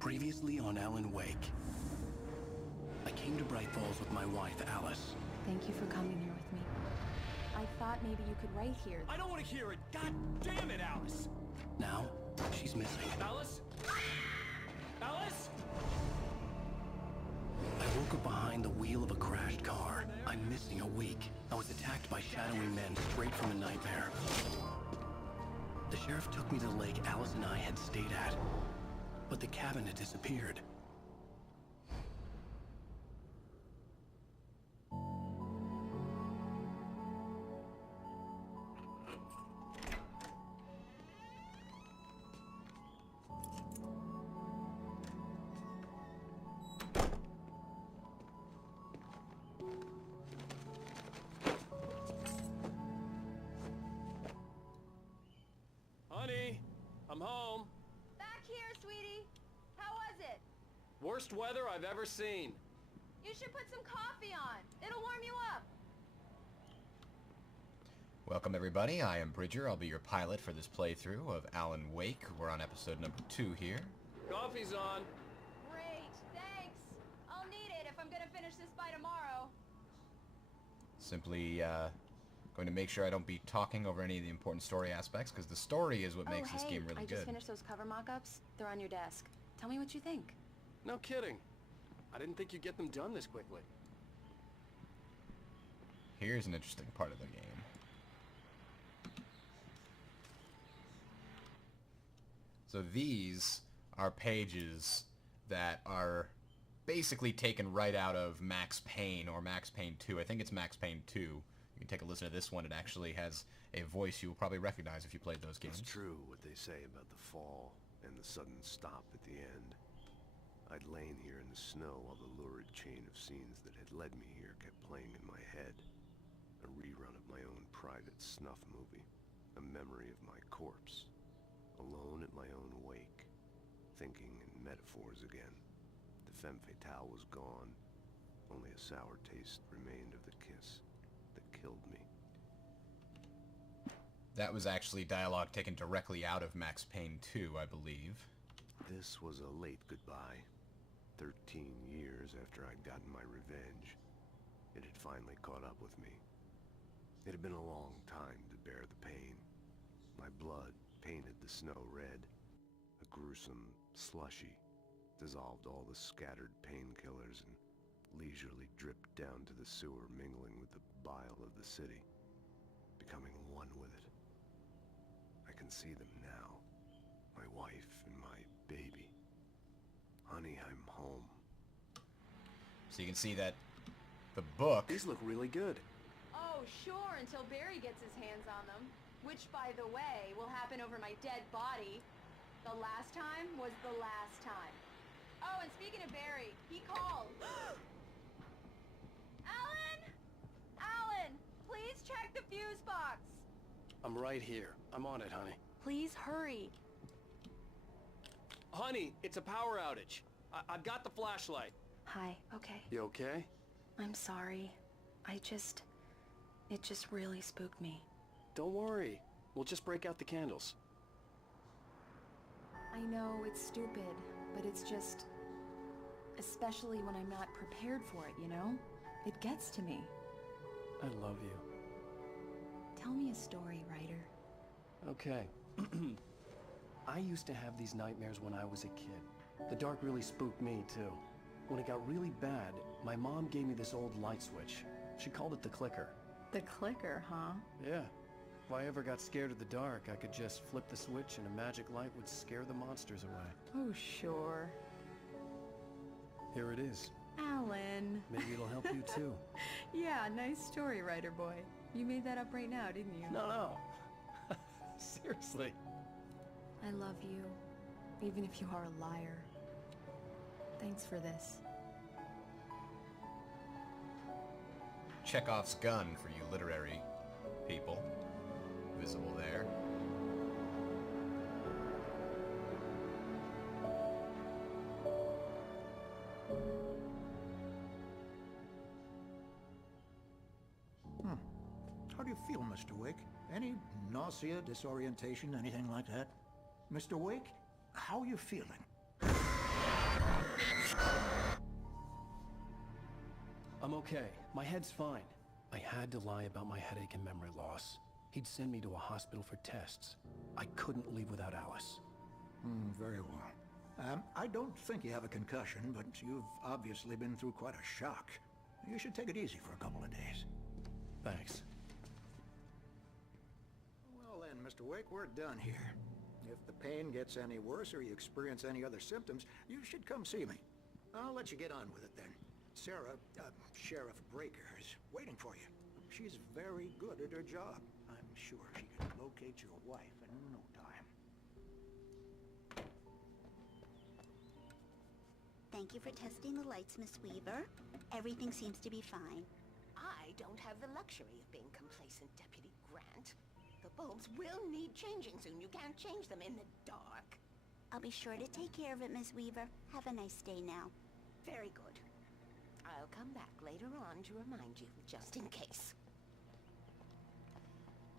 Previously on Alan Wake. I came to Bright Falls with my wife, Alice. Thank you for coming here with me. I thought maybe you could write here. I don't want to hear it! God damn it, Alice! Now, she's missing. Alice? Alice? I woke up behind the wheel of a crashed car. I'm missing a week. I was attacked by shadowy men straight from a nightmare. The sheriff took me to the lake Alice and I had stayed at. But the cabin had disappeared. Honey, I'm home. Back here, sweetie. How was it? Worst weather I've ever seen. You should put some coffee on. It'll warm you up. Welcome everybody, I am Bridger. I'll be your pilot for this playthrough of Alan Wake. We're on episode number 2 here. Coffee's on. Great, thanks. I'll need it if I'm gonna finish this by tomorrow. Simply going to make sure I don't be talking over any of the important story aspects, because the story is what makes this game really I good. just finished those cover mock-ups. They're on your desk. Tell me what you think. No kidding. I didn't think you'd get them done this quickly. Here's an interesting part of the game. So these are pages that are basically taken right out of Max Payne or Max Payne 2. I think it's Max Payne 2. You can take a listen to this one. It actually has a voice you will probably recognize if you played those games. It's true what they say about the fall and the sudden stop at the end. I'd lain here in the snow while the lurid chain of scenes that had led me here kept playing in my head. A rerun of my own private snuff movie. A memory of my corpse. Alone at my own wake. Thinking in metaphors again. The femme fatale was gone. Only a sour taste remained of the kiss that killed me. That was actually dialogue taken directly out of Max Payne 2, I believe. This was a late goodbye. 13 years after I'd gotten my revenge. It had finally caught up with me. It had been a long time to bear the pain. My blood painted the snow red. A gruesome slushy dissolved all the scattered painkillers and leisurely dripped down to the sewer, mingling with the bile of the city, becoming one with it. I can see them now. My wife and my baby. Honey, I'm home. So you can see that the book... These look really good. Oh, sure, until Barry gets his hands on them. Which, by the way, will happen over my dead body. The last time was the last time. Oh, and speaking of Barry, he called. Alan! Alan! Please check the fuse box! I'm right here. I'm on it, honey. Please hurry. Honey, it's a power outage. I've got the flashlight. Hi, okay. You okay? I'm sorry. It just really spooked me. Don't worry. We'll just break out the candles. I know it's stupid, but it's just... especially when I'm not prepared for it, you know? It gets to me. I love you. Tell me a story, writer. Okay. I used to have these nightmares when I was a kid. The dark really spooked me, too. When it got really bad, my mom gave me this old light switch. She called it the clicker. The clicker, huh? Yeah. If I ever got scared of the dark, I could just flip the switch and a magic light would scare the monsters away. Oh, sure. Here it is. Alan. Maybe it'll help you, too. Yeah, nice story, writer boy. You made that up right now, didn't you? No. Seriously. I love you, even if you are a liar. Thanks for this. Chekhov's gun for you literary people. Visible there. How do you feel, Mr. Wake? Any nausea, disorientation, anything like that? Mr. Wake, how are you feeling? okay. My head's fine. I had to lie about my headache and memory loss. He'd send me to a hospital for tests. I couldn't leave without Alice. Very well. I don't think you have a concussion, but you've obviously been through quite a shock. You should take it easy for a couple of days. Thanks. Well then, Mr. Wake, we're done here. If the pain gets any worse or you experience any other symptoms, you should come see me. I'll let you get on with it then. Sarah, Sheriff Breaker, is waiting for you. She's very good at her job. I'm sure she can locate your wife in no time. Thank you for testing the lights, Miss Weaver. Everything seems to be fine. I don't have the luxury of being complacent, Deputy Grant. The bulbs will need changing soon. You can't change them in the dark. I'll be sure to take care of it, Miss Weaver. Have a nice day now. Very good. I'll come back later on to remind you, just in case.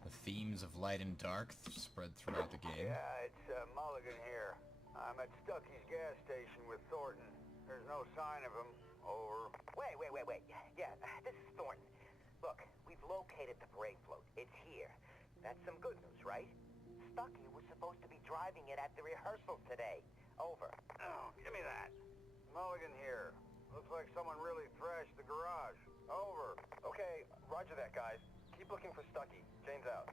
The themes of light and dark spread throughout the game. Yeah, it's Mulligan here. I'm at Stucky's gas station with Thornton. There's no sign of him. Over. Wait. Yeah, this is Thornton. Look, we've located the parade float. It's here. That's some good news, right? Stucky was supposed to be driving it at the rehearsal today. Over. Oh, give me that. Mulligan here. Looks like someone really thrashed the garage. Over. Okay, roger that, guys. Keep looking for Stucky. Jane's out.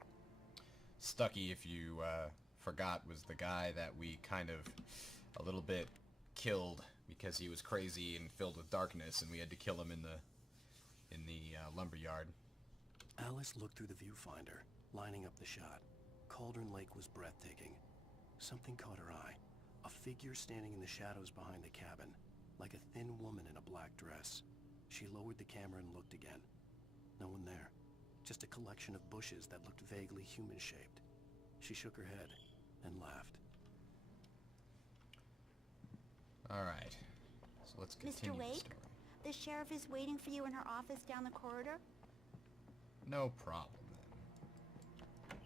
Stucky, if you forgot, was the guy that we kind of a little bit killed because he was crazy and filled with darkness, and we had to kill him in the lumberyard. Alice looked through the viewfinder, lining up the shot. Cauldron Lake was breathtaking. Something caught her eye. A figure standing in the shadows behind the cabin, like a thin woman in a black dress. She lowered the camera and looked again. No one there. Just a collection of bushes that looked vaguely human-shaped. She shook her head and laughed. Alright. So let's continue Mr. the Wake, story. the sheriff is waiting for you in her office down the corridor. No problem, then.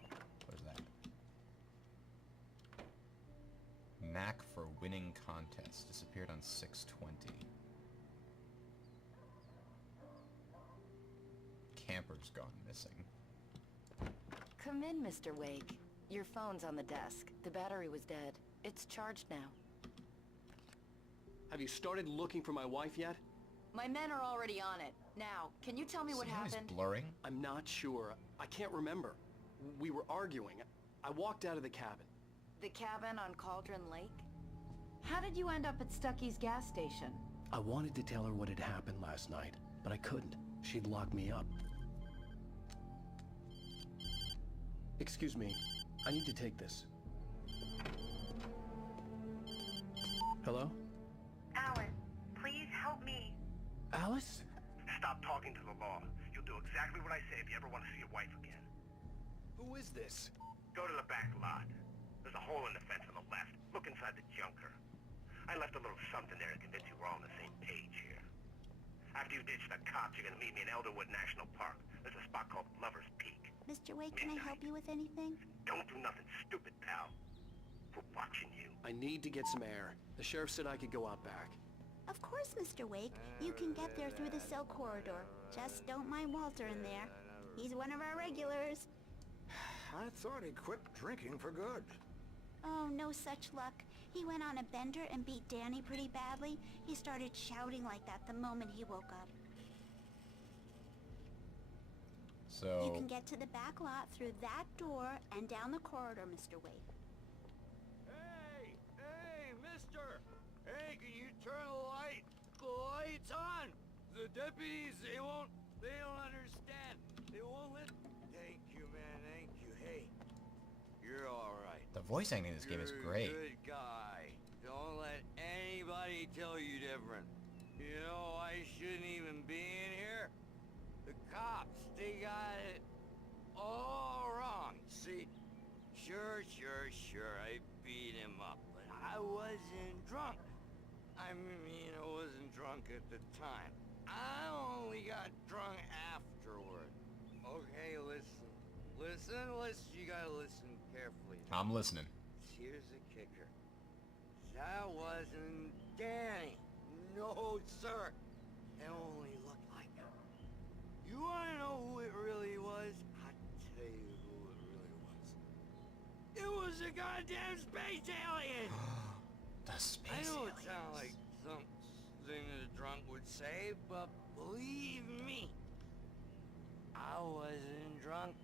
What is that? Knack for winning contest. Disappeared on 6/20. Camper's gone missing. Come in, Mr. Wake. Your phone's on the desk. The battery was dead. It's charged now. Have you started looking for my wife yet? My men are already on it. Now, can you tell me what See how he's happened? blurring? I'm not sure. I can't remember. We were arguing. I walked out of the cabin. The cabin on Cauldron Lake? How did you end up at Stucky's gas station? I wanted to tell her what had happened last night, but I couldn't. She'd lock me up. Excuse me. I need to take this. Hello? Alan, please help me. Alice? Stop talking to the law. You'll do exactly what I say if you ever want to see your wife again. Who is this? Go to the back lot. There's a hole in the fence on the left. Look inside the junker. I left a little something there to convince you we're all on the same page here. After you ditch the cops, you're gonna meet me in Elderwood National Park. There's a spot called Lover's Peak. Mr. Wake, can I help you with anything? Don't do nothing stupid, pal. We're watching you. I need to get some air. The sheriff said I could go out back. Of course, Mr. Wake. You can get there through the cell corridor. Just don't mind Walter in there. He's one of our regulars. I thought he quit drinking for good. Oh, no such luck. He went on a bender and beat Danny pretty badly. He started shouting like that the moment he woke up. So... You can get to the back lot through that door and down the corridor, Mr. Wake. Hey, mister! Hey, can you turn the lights on? The deputies, they don't understand. They won't let... Thank you, man, thank you. Hey, you're alright. The voice acting in this game is great. You're a good guy. Don't let anybody tell you different. You know, I shouldn't even be in here. The cops, they got it all wrong. See? Sure, I beat him up, but I wasn't drunk. I mean, I wasn't drunk at the time. I only got drunk afterward. Okay, listen. You gotta listen carefully. I'm listening. Here's the kicker. That wasn't Danny. No, sir. It only looked like him. You wanna know who it really was? I'll tell you who it really was. It was a goddamn space alien! The space I know aliens. it sounds like something a drunk would say, but believe me, I wasn't drunk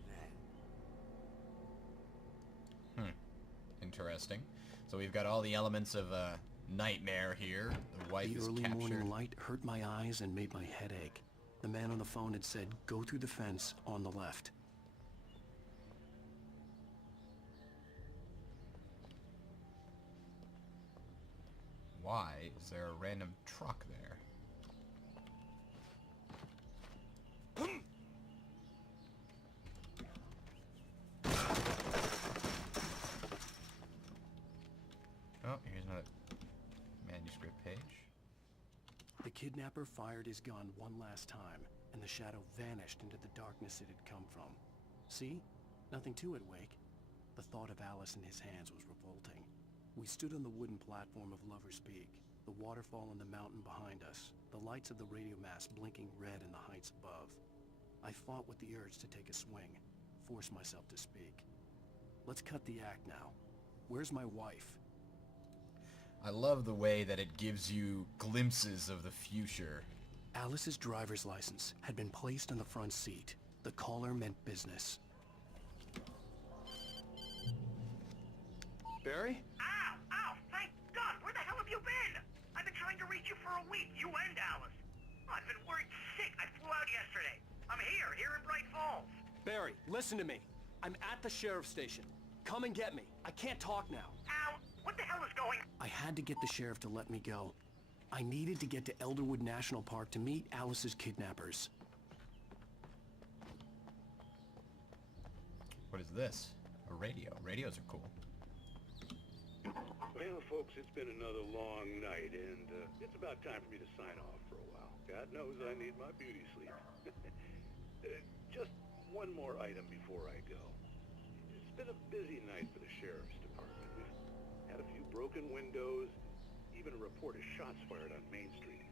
then. Interesting. So we've got all the elements of a nightmare here. The wife The is early captured. morning light hurt my eyes and made my head ache. The man on the phone had said, go through the fence on the left. Why is there a random truck there? Oh, here's another manuscript page. The kidnapper fired his gun one last time, and the shadow vanished into the darkness it had come from. See? Nothing to it, Wake. The thought of Alice in his hands was revolting. We stood on the wooden platform of Lover's Peak, the waterfall on the mountain behind us, the lights of the radio mast blinking red in the heights above. I fought with the urge to take a swing, force myself to speak. Let's cut the act now. Where's my wife? I love the way that it gives you glimpses of the future. Alice's driver's license had been placed on the front seat. The caller meant business. Barry? Ow! Ow! Thank God! Where the hell have you been? I've been trying to reach you for a week, you and Alice. Oh, I've been worried sick. I flew out yesterday. I'm here in Bright Falls. Barry, listen to me. I'm at the sheriff's station. Come and get me. I can't talk now. Ow! What the hell is going on? I had to get the sheriff to let me go. I needed to get to Elderwood National Park to meet Alice's kidnappers. What is this? A radio. Radios are cool. Well, folks, it's been another long night, and it's about time for me to sign off for a while. God knows I need my beauty sleep. Just one more item before I go. It's been a busy night for the sheriff's department. We've had a few broken windows, even a report of shots fired on Main Street.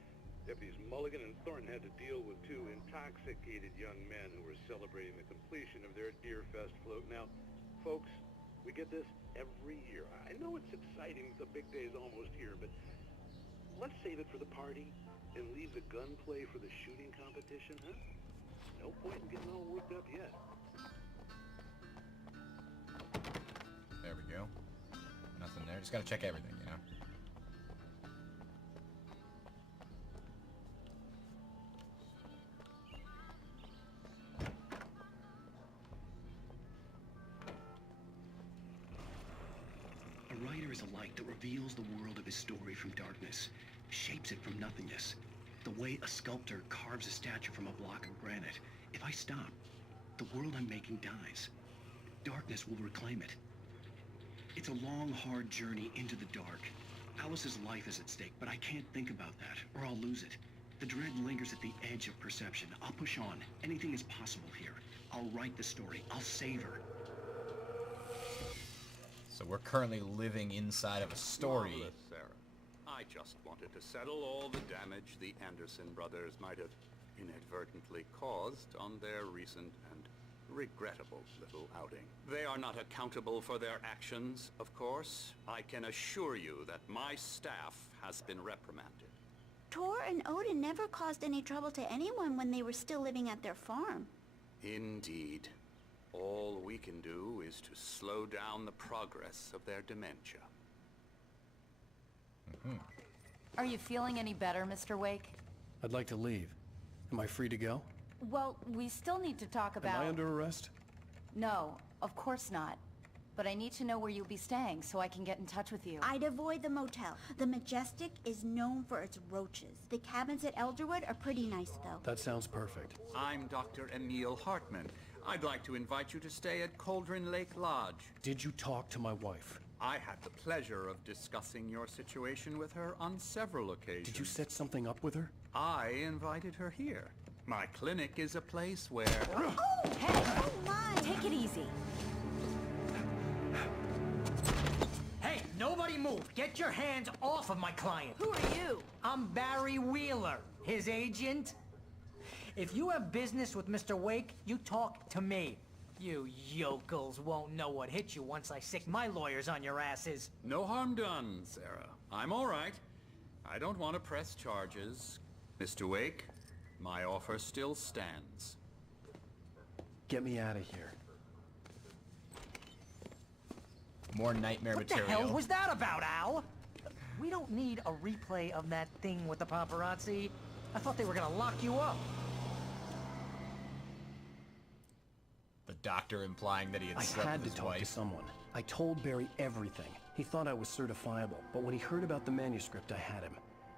Deputies Mulligan and Thornton had to deal with two intoxicated young men who were celebrating the completion of their Deerfest float. Now, folks, we get this every year. I know it's exciting, the big day's almost here, but let's save it for the party and leave the gunplay for the shooting competition, huh? No point in getting all worked up yet. There we go. Nothing there. Just gotta check everything, you know? A writer is a light that reveals the world of his story from darkness, shapes it from nothingness. The way a sculptor carves a statue from a block of granite. If I stop, the world I'm making dies. Darkness will reclaim it. It's a long, hard journey into the dark. Alice's life is at stake, but I can't think about that, or I'll lose it. The dread lingers at the edge of perception. I'll push on. Anything is possible here. I'll write the story. I'll save her. So we're currently living inside of a story. Marvelous, Sarah. I just wanted to settle all the damage the Anderson brothers might have inadvertently caused on their recent and regrettable little outing. They are not accountable for their actions, of course. I can assure you that my staff has been reprimanded. Tor and Odin never caused any trouble to anyone when they were still living at their farm. Indeed. All we can do is to slow down the progress of their dementia. Are you feeling any better, Mr. Wake? I'd like to leave. Am I free to go? Well, we still need to talk about... Am I under arrest? No, of course not. But I need to know where you'll be staying so I can get in touch with you. I'd avoid the motel. The Majestic is known for its roaches. The cabins at Elderwood are pretty nice, though. That sounds perfect. I'm Dr. Emil Hartman. I'd like to invite you to stay at Cauldron Lake Lodge. Did you talk to my wife? I had the pleasure of discussing your situation with her on several occasions. Did you set something up with her? I invited her here. My clinic is a place where... Oh, hey! Oh, my! Take it easy. Hey, nobody move! Get your hands off of my client! Who are you? I'm Barry Wheeler, his agent. If you have business with Mr. Wake, you talk to me. You yokels won't know what hit you once I sick my lawyers on your asses. No harm done, Sarah. I'm all right. I don't want to press charges. Mr. Wake, my offer still stands. Get me out of here. More nightmare What material. the hell was that about, Al? We don't need a replay of that thing with the paparazzi. I thought they were gonna lock you up. The doctor implying that he had I slept had with to his talk to wife. someone. I told Barry everything. He thought I was certifiable, but when he heard about the manuscript, I had him.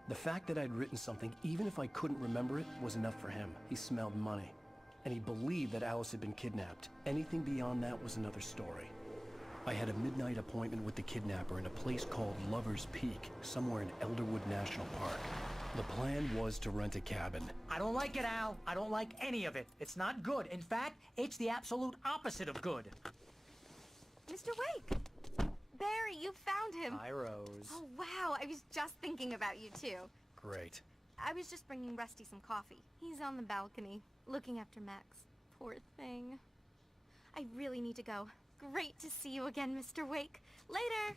The fact that I'd written something, even if I couldn't remember it, was enough for him. He smelled money. And he believed that Alice had been kidnapped. Anything beyond that was another story. I had a midnight appointment with the kidnapper in a place called Lover's Peak, somewhere in Elderwood National Park. The plan was to rent a cabin. I don't like it, Al. I don't like any of it. It's not good. In fact, it's the absolute opposite of good. Mr. Wake! Barry, you found him. Hi, Rose. Oh, wow. I was just thinking about you, too. Great. I was just bringing Rusty some coffee. He's on the balcony, looking after Max. Poor thing. I really need to go. Great to see you again, Mr. Wake. Later!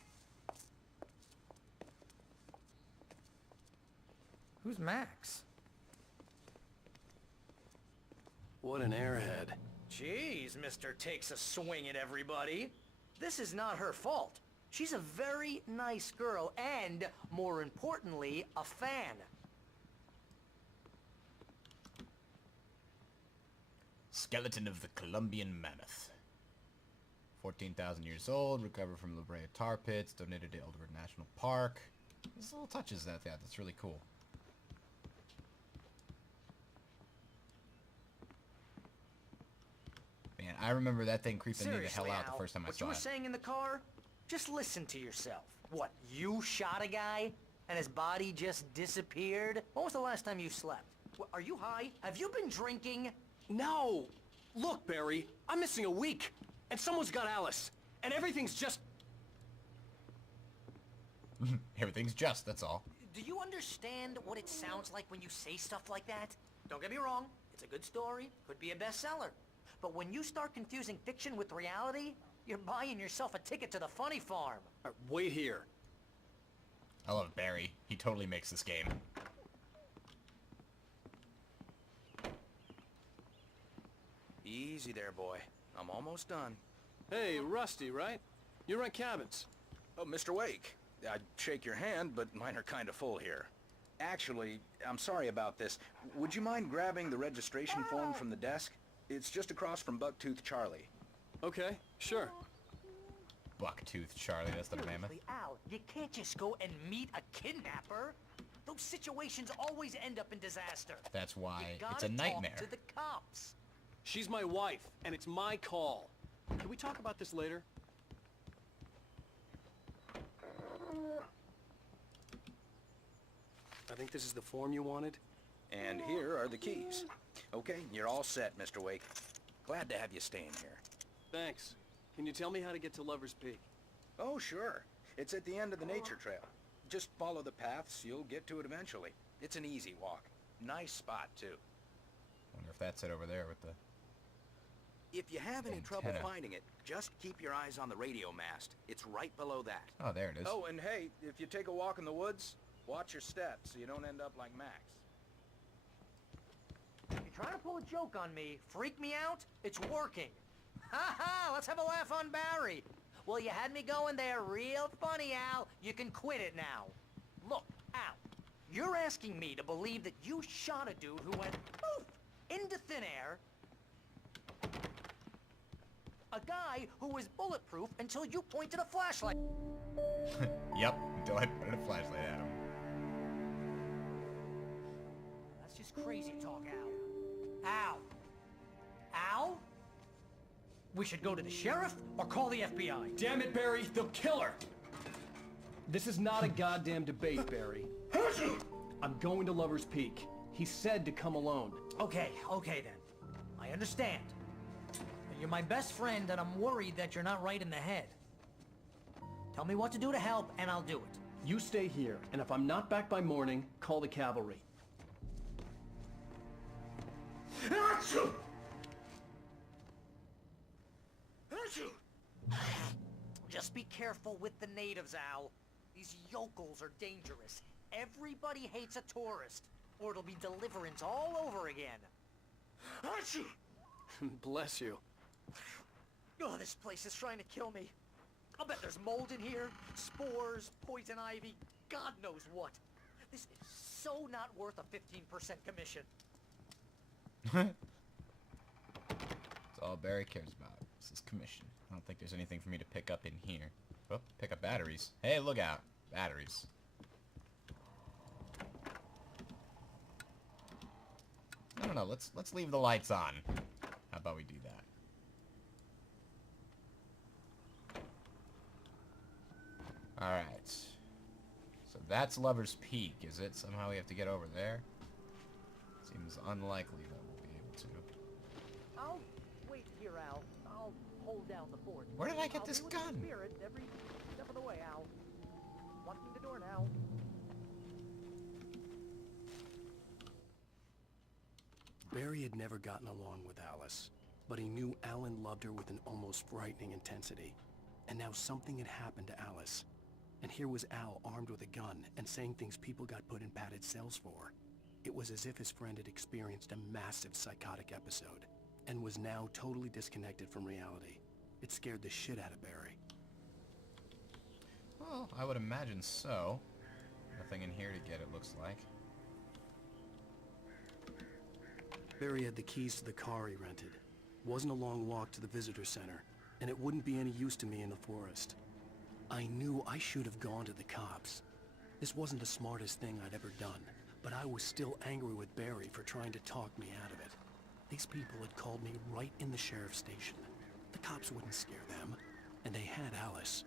Who's Max? What an airhead. Jeez, Mr. Takes a swing at everybody. This is not her fault. She's a very nice girl and, more importantly, a fan. Skeleton of the Colombian Mammoth. 14,000 years old, recovered from La Brea tar pits, donated to Elderwood National Park. There's little touches that's really cool. Man, I remember that thing creeping me the hell out the first time I what saw you were it. saying in the car? Just listen to yourself. What, you shot a guy and his body just disappeared? When was the last time you slept? Are you high? Have you been drinking? No! Look, Barry, I'm missing a week, and someone's got Alice, and everything's just... Everything's just, that's all. Do you understand what it sounds like when you say stuff like that? Don't get me wrong, it's a good story, could be a bestseller. But when you start confusing fiction with reality, you're buying yourself a ticket to the funny farm. Wait here. I love Barry. He totally makes this game. Easy there, boy. I'm almost done. Hey, Rusty, right? You rent cabins. Oh, Mr. Wake. I'd shake your hand, but mine are kind of full here. Actually, I'm sorry about this. Would you mind grabbing the registration form from the desk? It's just across from Bucktooth Charlie. Okay, sure. Bucktooth Charlie, that's the mammoth. Al, you can't just go and meet a kidnapper. Those situations always end up in disaster. That's why You it's a gotta nightmare. talk to the cops. She's my wife, and it's my call. Can we talk about this later? I think this is the form you wanted. And here are the keys. Okay, you're all set, Mr. Wake. Glad to have you staying here. Thanks. Can you tell me how to get to Lover's Peak? Oh, sure. It's at the end of the nature trail. Just follow the paths, you'll get to it eventually. It's an easy walk. Nice spot, too. Wonder if that's it over there with the... If you have any trouble Antenna. finding it, just keep your eyes on the radio mast. It's right below that. Oh, there it is. Oh, and hey, if you take a walk in the woods, watch your steps so you don't end up like Max. You're trying to pull a joke on me, freak me out? It's working. Ha ha, let's have a laugh on Barry. Well, you had me going there real funny, Al. You can quit it now. Look, Al, you're asking me to believe that you shot a dude who went poof into thin air. A guy who was bulletproof until you pointed a flashlight. Yep, until I pointed a flashlight at him. That's just crazy talk, Al. Al? Al? We should go to the sheriff or call the FBI. Damn it, Barry, they'll kill her! This is not a goddamn debate, Barry. I'm going to Lover's Peak. He said to come alone. Okay then. I understand. You're my best friend, and I'm worried that you're not right in the head. Tell me what to do to help, and I'll do it. You stay here, and if I'm not back by morning, call the cavalry. Achoo! Achoo! Just be careful with the natives, Al. These yokels are dangerous. Everybody hates a tourist, or it'll be deliverance all over again. Achoo! Bless you. Oh, this place is trying to kill me. I'll bet there's mold in here, spores, poison ivy, God knows what. This is so not worth a 15% commission. That's all Barry cares about. This is commission. I don't think there's anything for me to pick up in here. Oh, pick up batteries. Hey, look out. Batteries. I don't know. Let's leave the lights on. How about we do that? Alright. So that's Lover's Peak, is it? Somehow we have to get over there? Seems unlikely that we'll be able to. I'll wait here, Al. I'll hold down the fort. Where did I get I'll this be with gun? the spirit every step of the way, Al. Locking the door now. Barry had never gotten along with Alice, but he knew Alan loved her with an almost frightening intensity. And now something had happened to Alice. And here was Al armed with a gun and saying things people got put in padded cells for. It was as if his friend had experienced a massive psychotic episode and was now totally disconnected from reality. It scared the shit out of Barry. Well, I would imagine so. Nothing in here to get, it looks like. Barry had the keys to the car he rented. Wasn't a long walk to the visitor center, and it wouldn't be any use to me in the forest. I knew I should have gone to the cops. This wasn't the smartest thing I'd ever done, but I was still angry with Barry for trying to talk me out of it. These people had called me right in the sheriff's station. The cops wouldn't scare them, and they had Alice.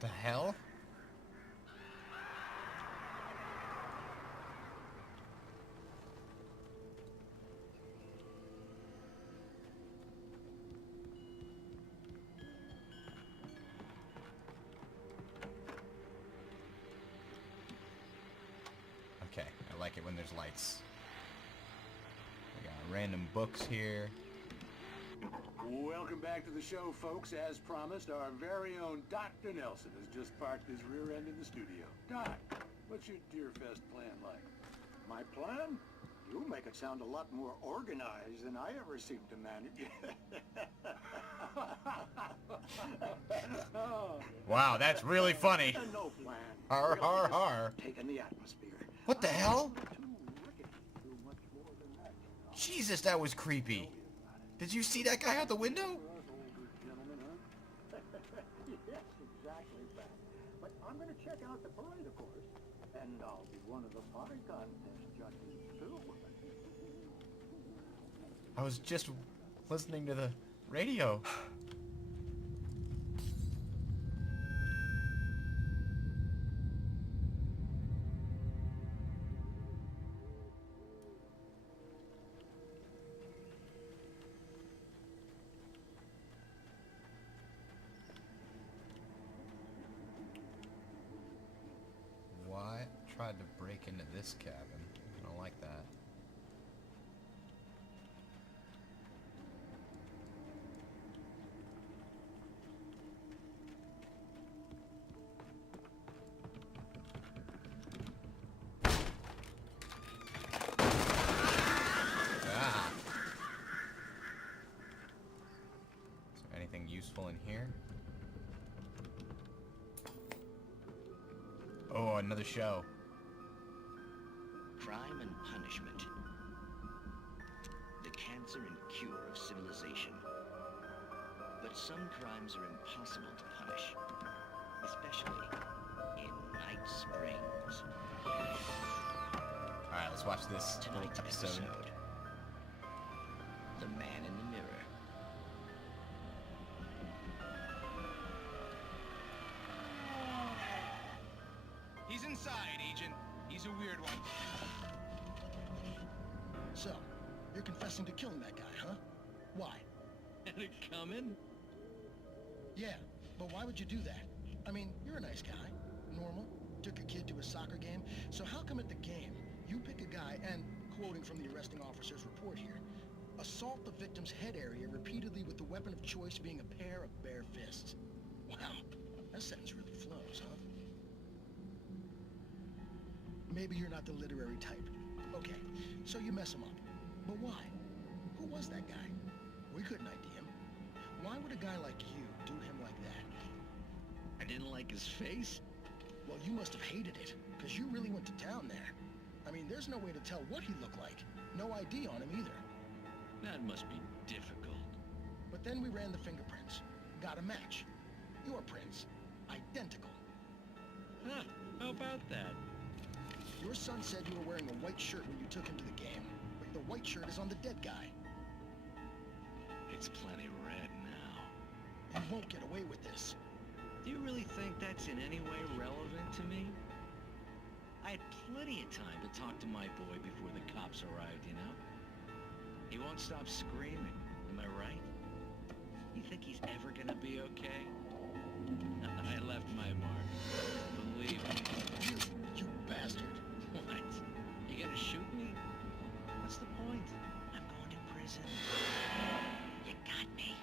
The hell? Okay, I like it when there's lights. We got random books here. Welcome back to the show, folks. As promised, our very own Dr. Nelson has just parked his rear end in the studio. Doc, what's your Deerfest plan like? My plan? You make it sound a lot more organized than I ever seem to manage. Wow, that's really funny. No plan. Har, Really har, just har. taking the atmosphere. What the hell? Too much more than that, you know. Jesus, that was creepy. Did you see that guy out the window? Gentlemen, huh? Yes, exactly that. But I'm going to check out the parade, of course. And I'll be one of the pie contest judges, too. I was just listening to the radio. Why? Tried to break into this cabin. I don't like that. Ah. Is there anything useful in here? Oh, another show. Crime and punishment. The cancer and cure of civilization. But some crimes are impossible to punish, especially in Night Springs. Alright, let's watch this little Tonight's episode. The Man in the Mirror. He's inside, Agent. He's a weird one. So, you're confessing to killing that guy, huh? Why? Had it coming? Yeah, but why would you do that? I mean, you're a nice guy. Normal. Took your kid to a soccer game. So how come at the game, you pick a guy and, quoting from the arresting officer's report here, assault the victim's head area repeatedly with the weapon of choice being a pair of bare fists? Wow, that sentence really flows, huh? Maybe you're not the literary type. Okay, so you mess him up. But why? Who was that guy? We couldn't ID him. Why would a guy like you do him like that? I didn't like his face? Well, you must have hated it, because you really went to town there. I mean, there's no way to tell what he looked like. No ID on him either. That must be difficult. But then we ran the fingerprints. Got a match. Your prints. Identical. Huh, how about that? Your son said you were wearing a white shirt when you took him to the game. But the white shirt is on the dead guy. It's plenty red now. You won't get away with this. Do you really think that's in any way relevant to me? I had plenty of time to talk to my boy before the cops arrived, you know? He won't stop screaming, am I right? You think he's ever gonna be okay? I left my mark. Believe me. You bastard. What? You gonna shoot me? What's the point? I'm going to prison. You got me.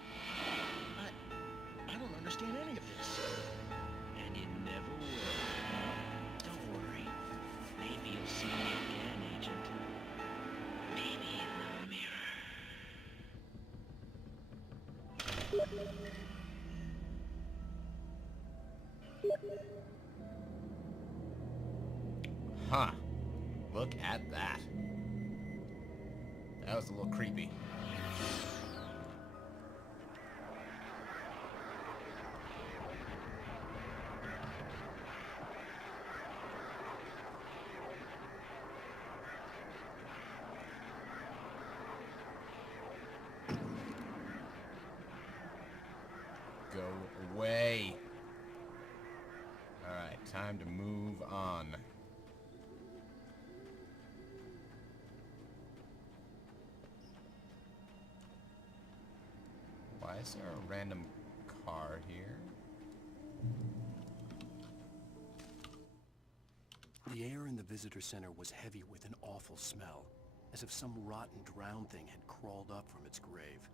I don't understand any of this. And you never will. Don't worry. Maybe you'll see me again, Agent. Maybe in the mirror. Huh. Look at that. That was a little creepy. Go away. Alright, time to move on. Why is there a random car here? The air in the visitor center was heavy with an awful smell, as if some rotten drowned thing had crawled up from its grave.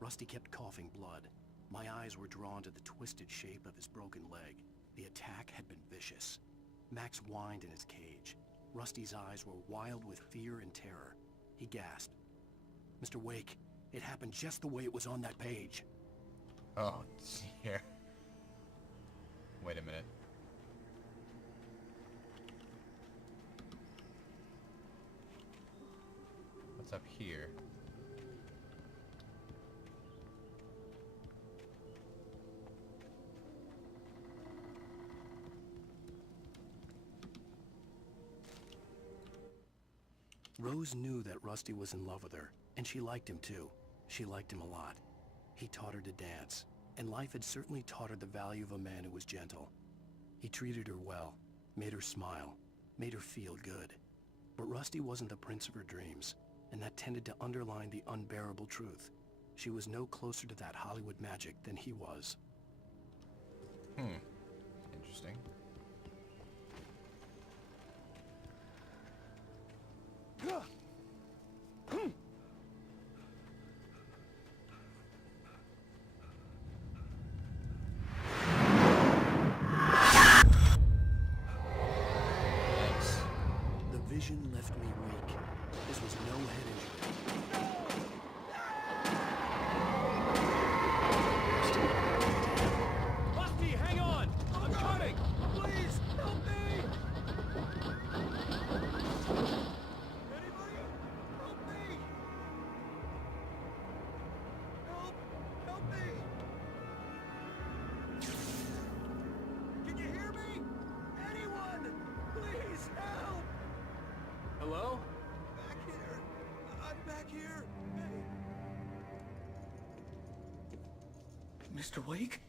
Rusty kept coughing blood. My eyes were drawn to the twisted shape of his broken leg. The attack had been vicious. Max whined in his cage. Rusty's eyes were wild with fear and terror. He gasped. Mr. Wake, it happened just the way it was on that page. Oh, dear. Wait a minute. What's up here? Rose knew that Rusty was in love with her, and she liked him too. She liked him a lot. He taught her to dance, and life had certainly taught her the value of a man who was gentle. He treated her well, made her smile, made her feel good. But Rusty wasn't the prince of her dreams, and that tended to underline the unbearable truth. She was no closer to that Hollywood magic than he was. Interesting. The vision left me weak. This was no head injury. Rusty, hang on! I'm coming! Please, help me! Anybody? Help me! Help me! Can you hear me? Anyone? Please, help! Hello? Back here. I'm back here. Hey. Mr. Wake?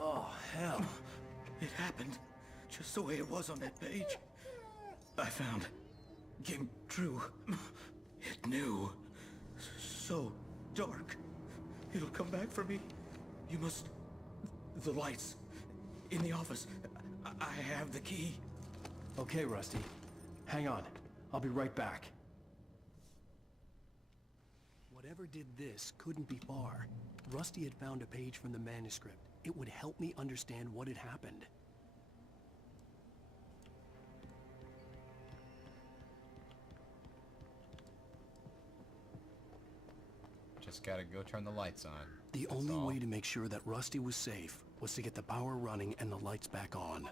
Oh, hell. It happened just the way it was on that page. I found. Came true. It knew. So dark. It'll come back for me. You must... The lights. In the office. I have the key. Okay, Rusty. Hang on. I'll be right back. Whatever did this couldn't be far. Rusty had found a page from the manuscript. It would help me understand what had happened. Just gotta go turn the lights on. The That's only all. way to make sure that Rusty was safe was to get the power running and the lights back on.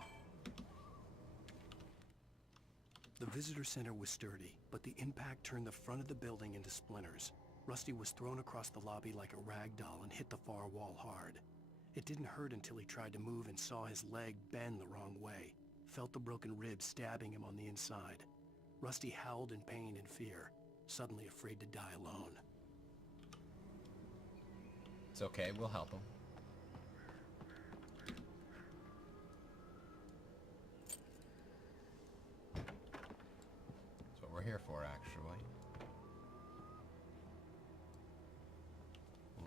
The visitor center was sturdy, but the impact turned the front of the building into splinters. Rusty was thrown across the lobby like a rag doll and hit the far wall hard. It didn't hurt until he tried to move and saw his leg bend the wrong way, felt the broken ribs stabbing him on the inside. Rusty howled in pain and fear, suddenly afraid to die alone. It's okay, we'll help him. That's what we're here for, actually.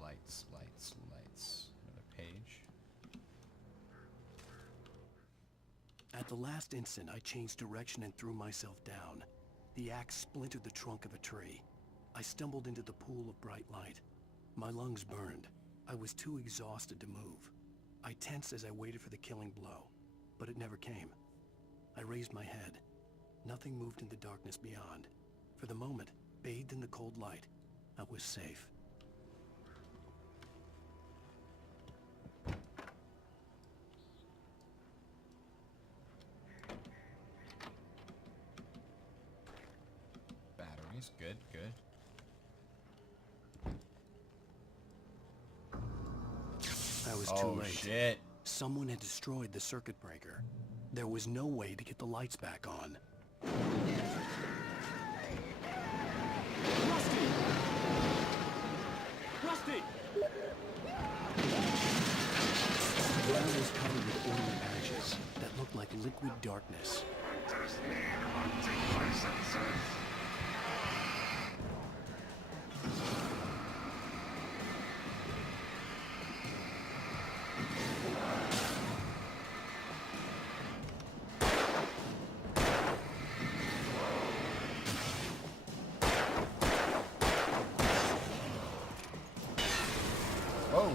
Lights, lights, lights. Another page. At the last instant, I changed direction and threw myself down. The axe splintered the trunk of a tree. I stumbled into the pool of bright light. My lungs burned. I was too exhausted to move. I tensed as I waited for the killing blow, but it never came. I raised my head. Nothing moved in the darkness beyond. For the moment, bathed in the cold light, I was safe. Batteries, good, good. I was too late. Shit. Someone had destroyed the circuit breaker. There was no way to get the lights back on. Rusty! Rusty! The ground was covered with oily patches that looked like liquid darkness. Whoa!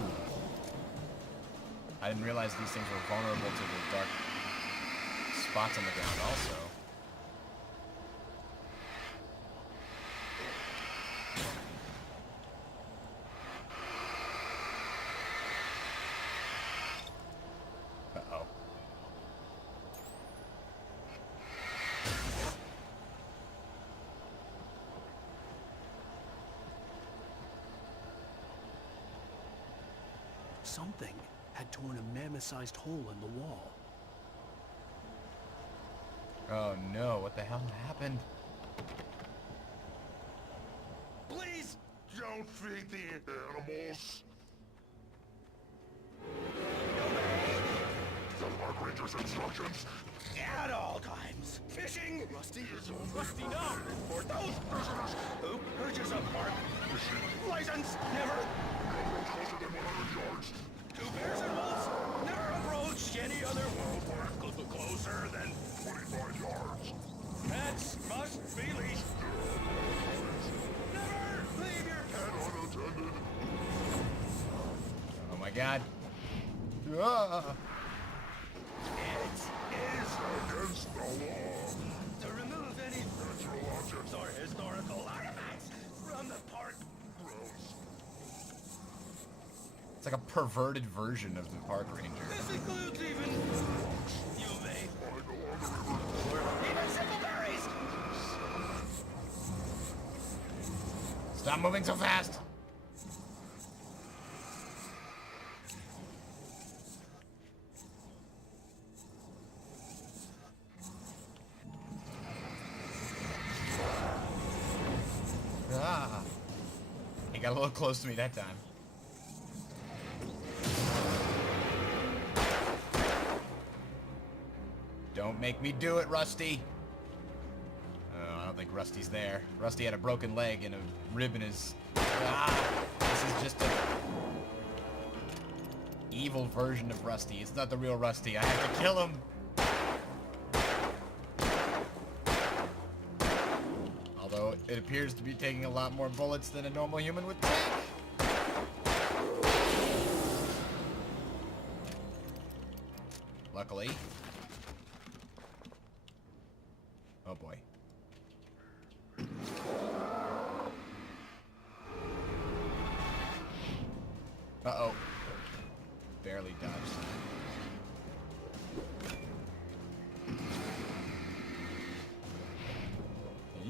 I didn't realize these things were vulnerable to the dark spots on the ground also. Uh-oh. Something had torn a mammoth-sized hole in the wall. Oh no, what the hell happened? Please don't feed the animals. The park ranger's instructions. At all times. Fishing! Rusty? Rusty, no! For those prisoners who purchase a park license, never... Closer than 100 yards. To bears and wolves, never approach any other wildlife closer than 25 yards. Pets must be leashed. Never leave your pet unattended. Oh my god. Ah. It is against the law to remove any natural objects or historical artifacts from the park. Gross. It's like a perverted version of the park ranger. This includes even you may I go on the river. or even simple berries. Stop moving so fast! Ah! He got a little close to me that time. Don't make me do it, Rusty! Oh, I don't think Rusty's there. Rusty had a broken leg and a rib in his... Ah! This is just a... evil version of Rusty. It's not the real Rusty. I have to kill him. Although it appears to be taking a lot more bullets than a normal human would take. Luckily. Oh boy. Uh-oh. Barely dodged.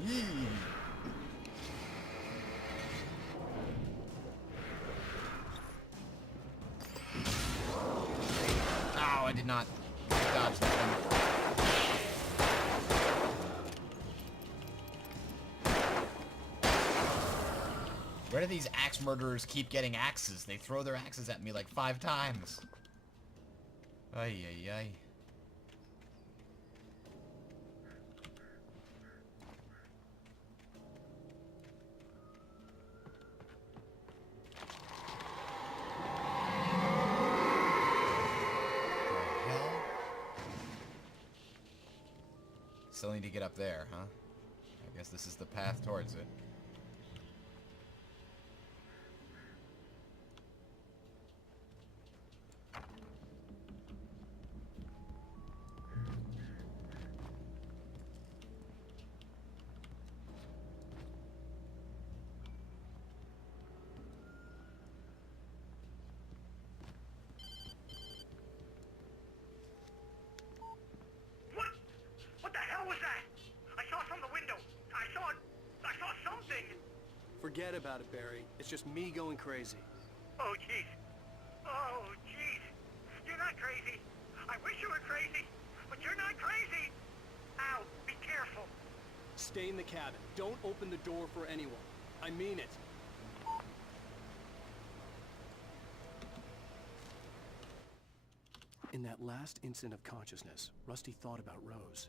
Yee. Ow, I did not dodge that one. Where do these axe murderers keep getting axes? They throw their axes at me like 5 times. Ay, ay, ay. The hell? Still need to get up there, huh? I guess this is the path towards it. What the hell was that? I saw from the window. I saw something. Forget about it, Barry. It's just me going crazy. Oh, jeez. Oh, jeez. You're not crazy. I wish you were crazy, but you're not crazy. Ow, be careful. Stay in the cabin. Don't open the door for anyone. I mean it. In that last instant of consciousness, Rusty thought about Rose.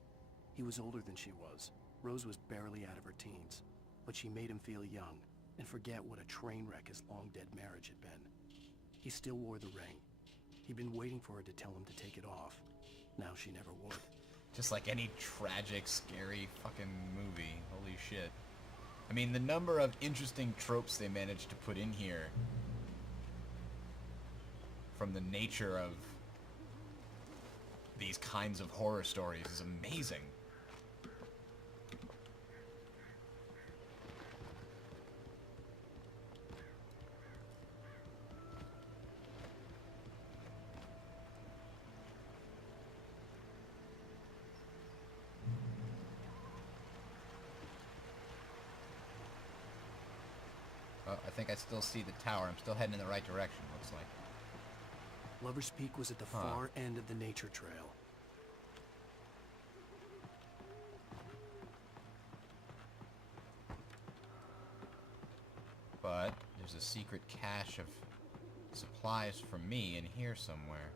He was older than she was. Rose was barely out of her teens, but she made him feel young and forget what a train wreck his long-dead marriage had been. He still wore the ring. He'd been waiting for her to tell him to take it off. Now she never would. Just like any tragic, scary fucking movie. Holy shit. I mean, the number of interesting tropes they managed to put in here from the nature of these kinds of horror stories is amazing. Well, I think I still see the tower. I'm still heading in the right direction, looks like. Lover's Peak was at the far end of the nature trail. But there's a secret cache of supplies for me in here somewhere.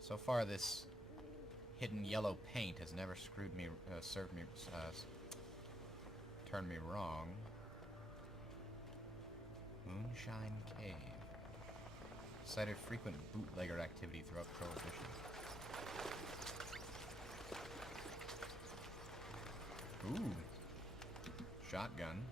So far, this hidden yellow paint has never turned me wrong. Moonshine Cave. Cited frequent bootlegger activity throughout Prohibition. Ooh. Shotgun.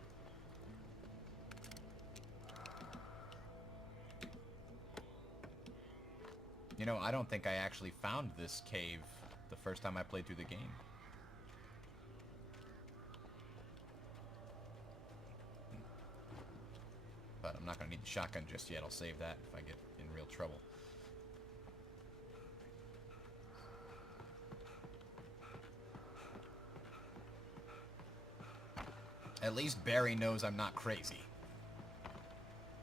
You know, I don't think I actually found this cave the first time I played through the game. But I'm not going to need the shotgun just yet. I'll save that if I get in real trouble. At least Barry knows I'm not crazy.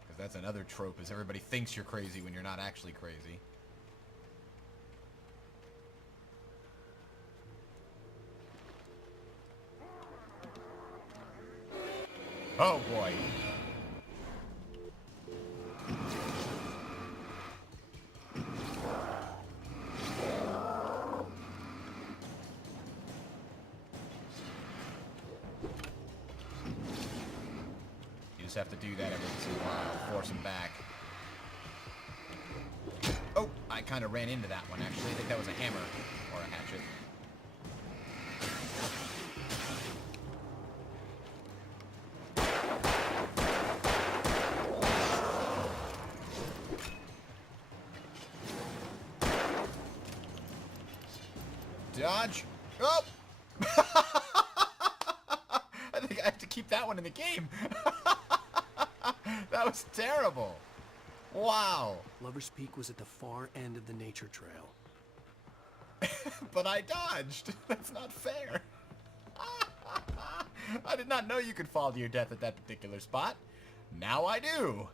Because that's another trope, is everybody thinks you're crazy when you're not actually crazy. Oh boy. You just have to do that every once in a while. Force him back. I kind of ran into that one, actually. I think that was a hammer or a hatchet. Dodge. Oh! I think I have to keep that one in the game. That was terrible. Wow. Lover's Peak was at the far end of the nature trail. But I dodged. That's not fair. I did not know you could fall to your death at that particular spot. Now I do.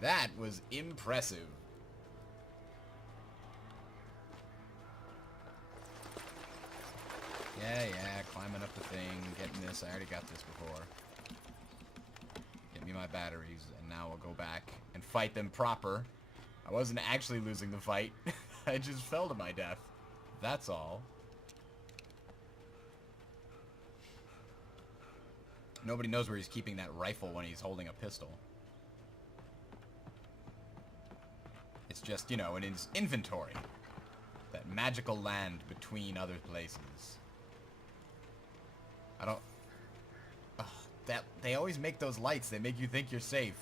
That was impressive. Yeah, climbing up the thing, getting this. I already got this before. Get me my batteries, and now I'll go back and fight them proper. I wasn't actually losing the fight. I just fell to my death. That's all. Nobody knows where he's keeping that rifle when he's holding a pistol. It's just, you know, in his inventory. That magical land between other places. I don't... Ugh, they always make those lights. They make you think you're safe.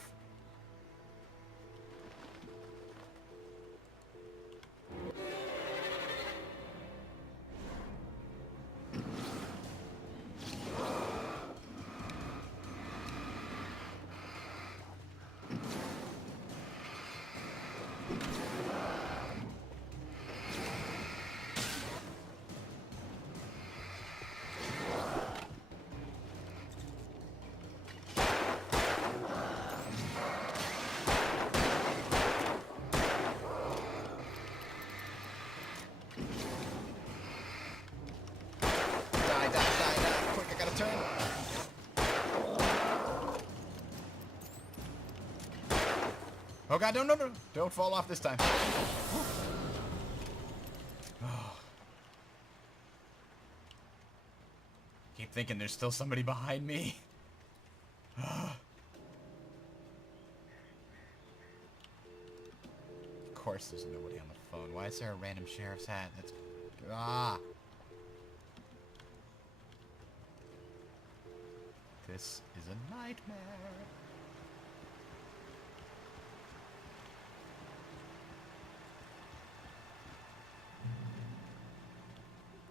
Oh god, no. Don't fall off this time. Oh. Keep thinking there's still somebody behind me. Of course there's nobody on the phone. Why is there a random sheriff's hat? That's... Ah! This is a nightmare.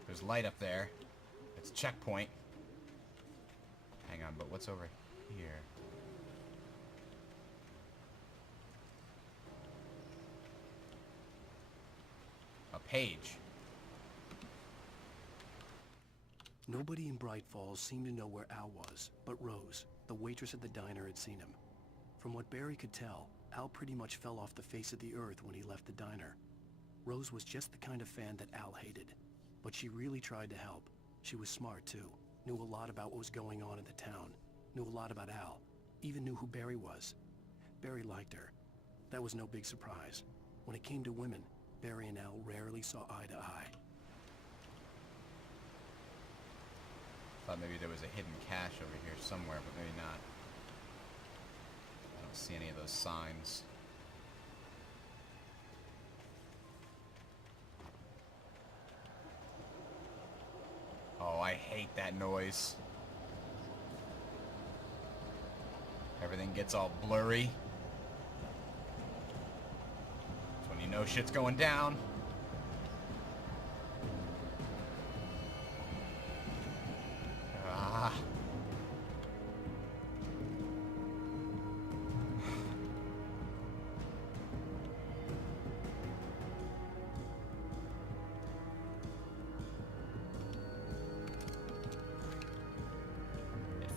There's light up there. It's checkpoint. Hang on, but what's over here? A page. Nobody in Bright Falls seemed to know where Al was, but Rose, the waitress at the diner, had seen him. From what Barry could tell, Al pretty much fell off the face of the earth when he left the diner. Rose was just the kind of fan that Al hated. But she really tried to help. She was smart, too. Knew a lot about what was going on in the town. Knew a lot about Al. Even knew who Barry was. Barry liked her. That was no big surprise. When it came to women, Barry and Al rarely saw eye to eye. Thought maybe there was a hidden cache over here somewhere, but maybe not. I don't see any of those signs. Oh, I hate that noise. Everything gets all blurry. That's when you know shit's going down. Ah.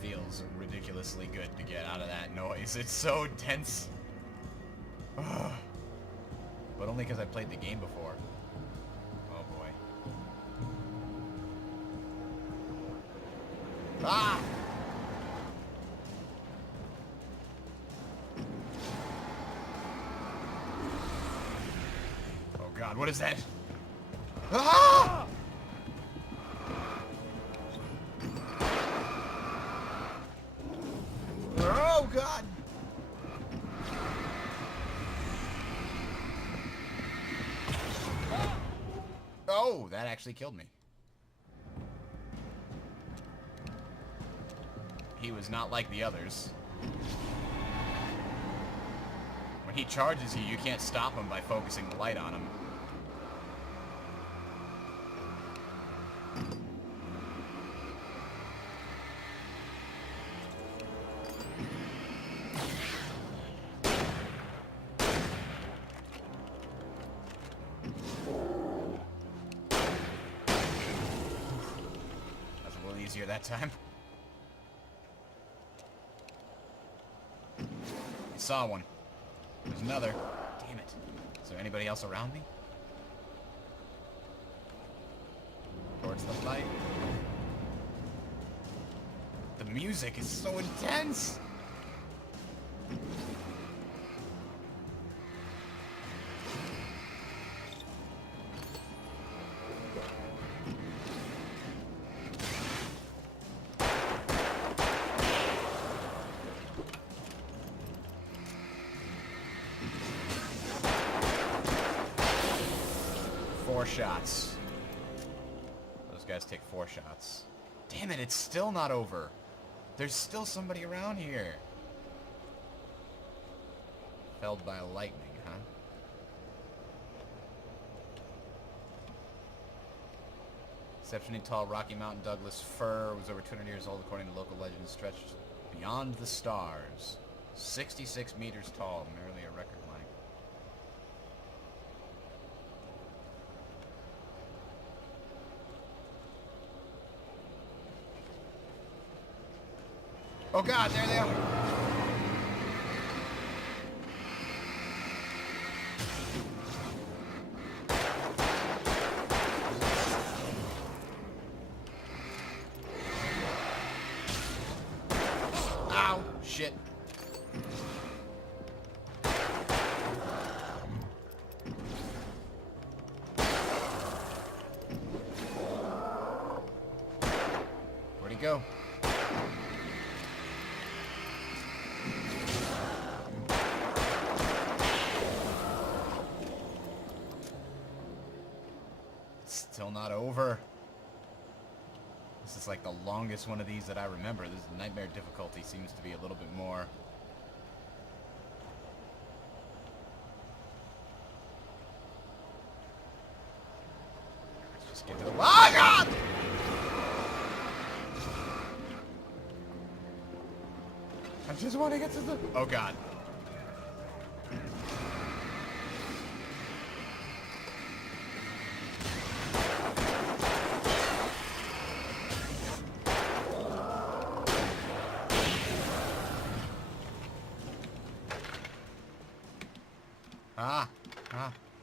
Feels ridiculously good to get out of that noise. It's so tense. But only because I played the game before. Oh boy. Ah! Oh god, what is that? Ah! Oh god! that actually killed me. He was not like the others. When he charges you, you can't stop him by focusing the light on him. That's a little easier that time. I saw one. There's another. Damn it. Is there anybody else around me? Towards the light. The music is so intense! Four shots. Those guys take 4 shots. Damn it, it's still not over. There's still somebody around here. Felled by lightning, huh? Exceptionally tall Rocky Mountain Douglas fir was over 200 years old according to local legend, stretched beyond the stars. 66 meters tall, merely a record length. Oh god, there they are! Ow! Shit. Where'd he go? Still not over. This is like the longest one of these that I remember. This nightmare difficulty seems to be a little bit more. Let's just get to the... Oh god! I just want to get to the... Oh god.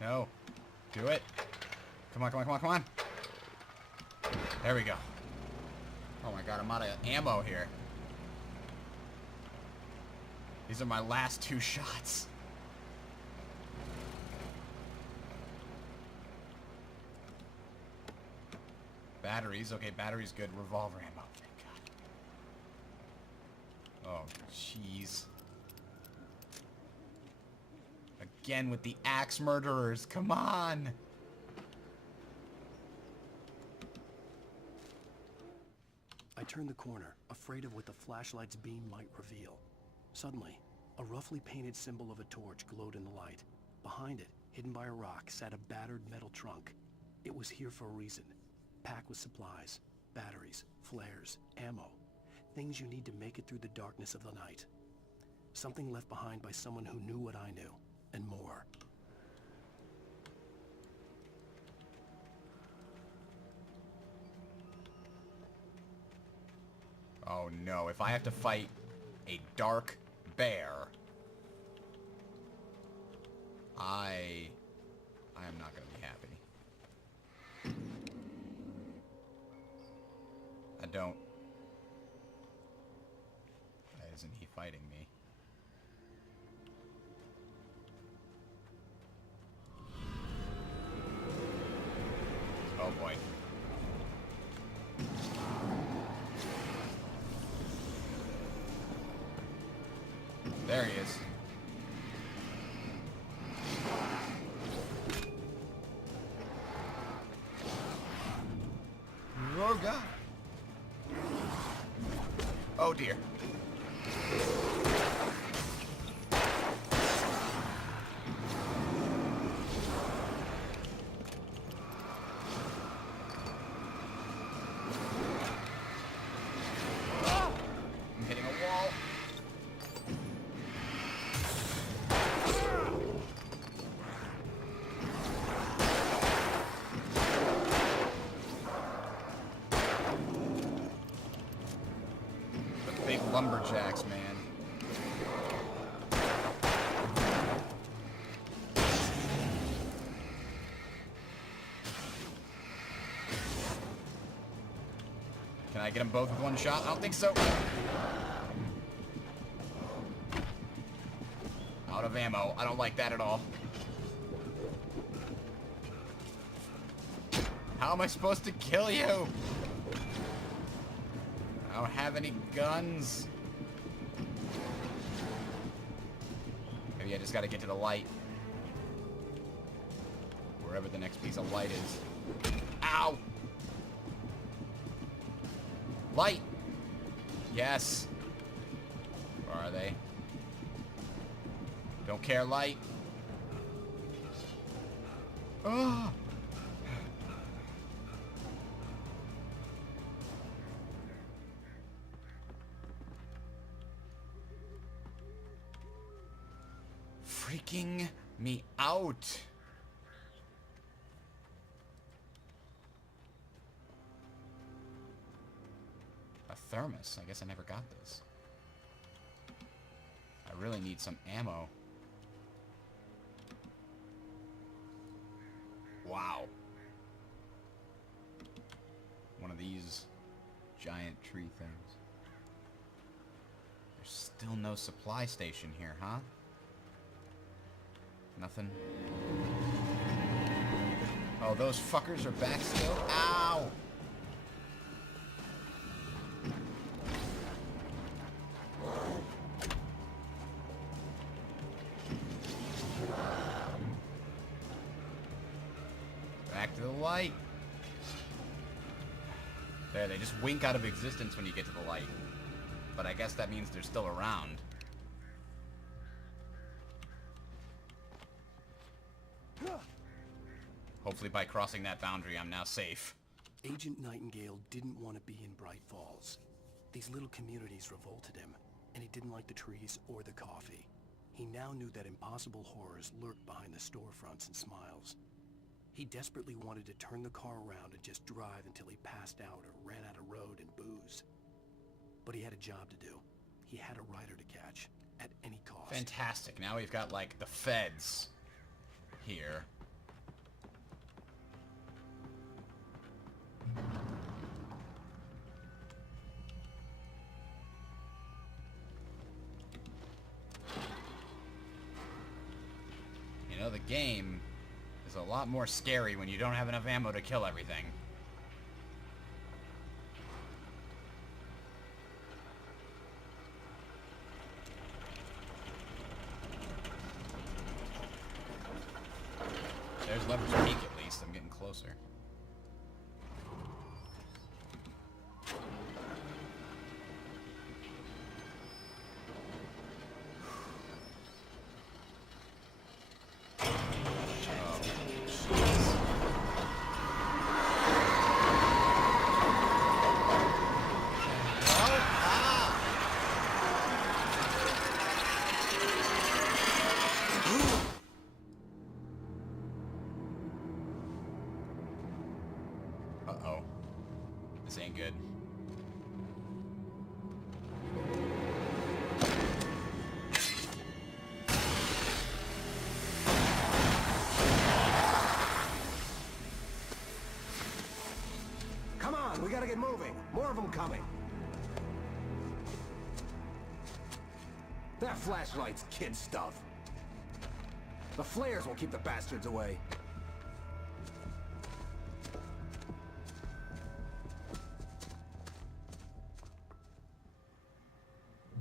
No. Do it. Come on, come on, come on, come on. There we go. Oh my god, I'm out of ammo here. These are my last 2 shots. Batteries. Okay, batteries good. Revolver ammo. Thank god. Oh, jeez. Again with the axe murderers. Come on. I turned the corner, afraid of what the flashlight's beam might reveal. Suddenly, a roughly painted symbol of a torch glowed in the light. Behind it, hidden by a rock, sat a battered metal trunk. It was here for a reason. Packed with supplies, batteries, flares, ammo. Things you need to make it through the darkness of the night. Something left behind by someone who knew what I knew, and more. Oh no, if I have to fight a dark bear, I am not gonna be happy. I don't. Why isn't he fighting me? Oh boy. There he is. Oh dear. I'm hitting a wall. The big lumberjacks, man. Can I get them both with one shot? I don't think so. Out of ammo. I don't like that at all. How am I supposed to kill you? I don't have any guns. Maybe I just gotta get to the light. Wherever the next piece of light is. Ow! Light! Yes. Where are they? Don't care, light. Oh! Freaking me out. A thermos. I guess I never got this. I really need some ammo. Wow. One of these giant tree things. There's still no supply station here, huh? Nothing. Oh, those fuckers are back still? Ow! Back to the light. There, they just wink out of existence when you get to the light. But I guess that means they're still around. Hopefully by crossing that boundary, I'm now safe. Agent Nightingale didn't want to be in Bright Falls. These little communities revolted him, and he didn't like the trees or the coffee. He now knew that impossible horrors lurked behind the storefronts and smiles. He desperately wanted to turn the car around and just drive until he passed out or ran out of road and booze. But he had a job to do. He had a rider to catch, at any cost. Fantastic. Now we've got, like, the feds here. You know, the game is a lot more scary when you don't have enough ammo to kill everything. There's Leverage Peak at least. I'm getting closer. Uh-oh. This ain't good. Come on, we gotta get moving. More of them coming. That flashlight's kid stuff. The flares will keep the bastards away.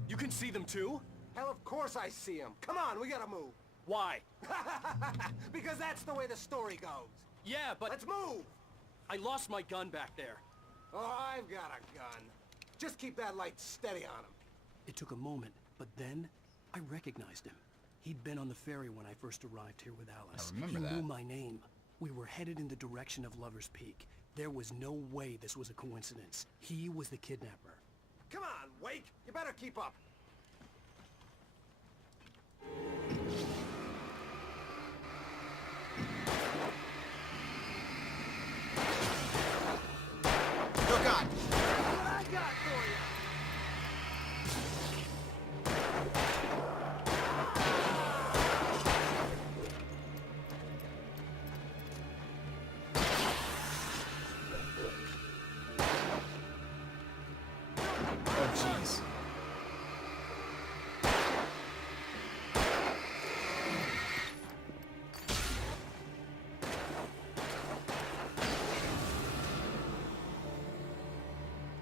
You can see them too? Hell, of course I see them. Come on, we gotta move. Why? Because that's the way the story goes. Yeah, but... Let's move! I lost my gun back there. Oh, I've got a gun. Just keep that light steady on him. It took a moment, but then I recognized him. He'd been on the ferry when I first arrived here with Alice. I remember he that. knew my name. We were headed in the direction of Lover's Peak. There was no way this was a coincidence. He was the kidnapper. Come on, Wake! You better keep up. Oh, God! What I got for you? Oh, jeez.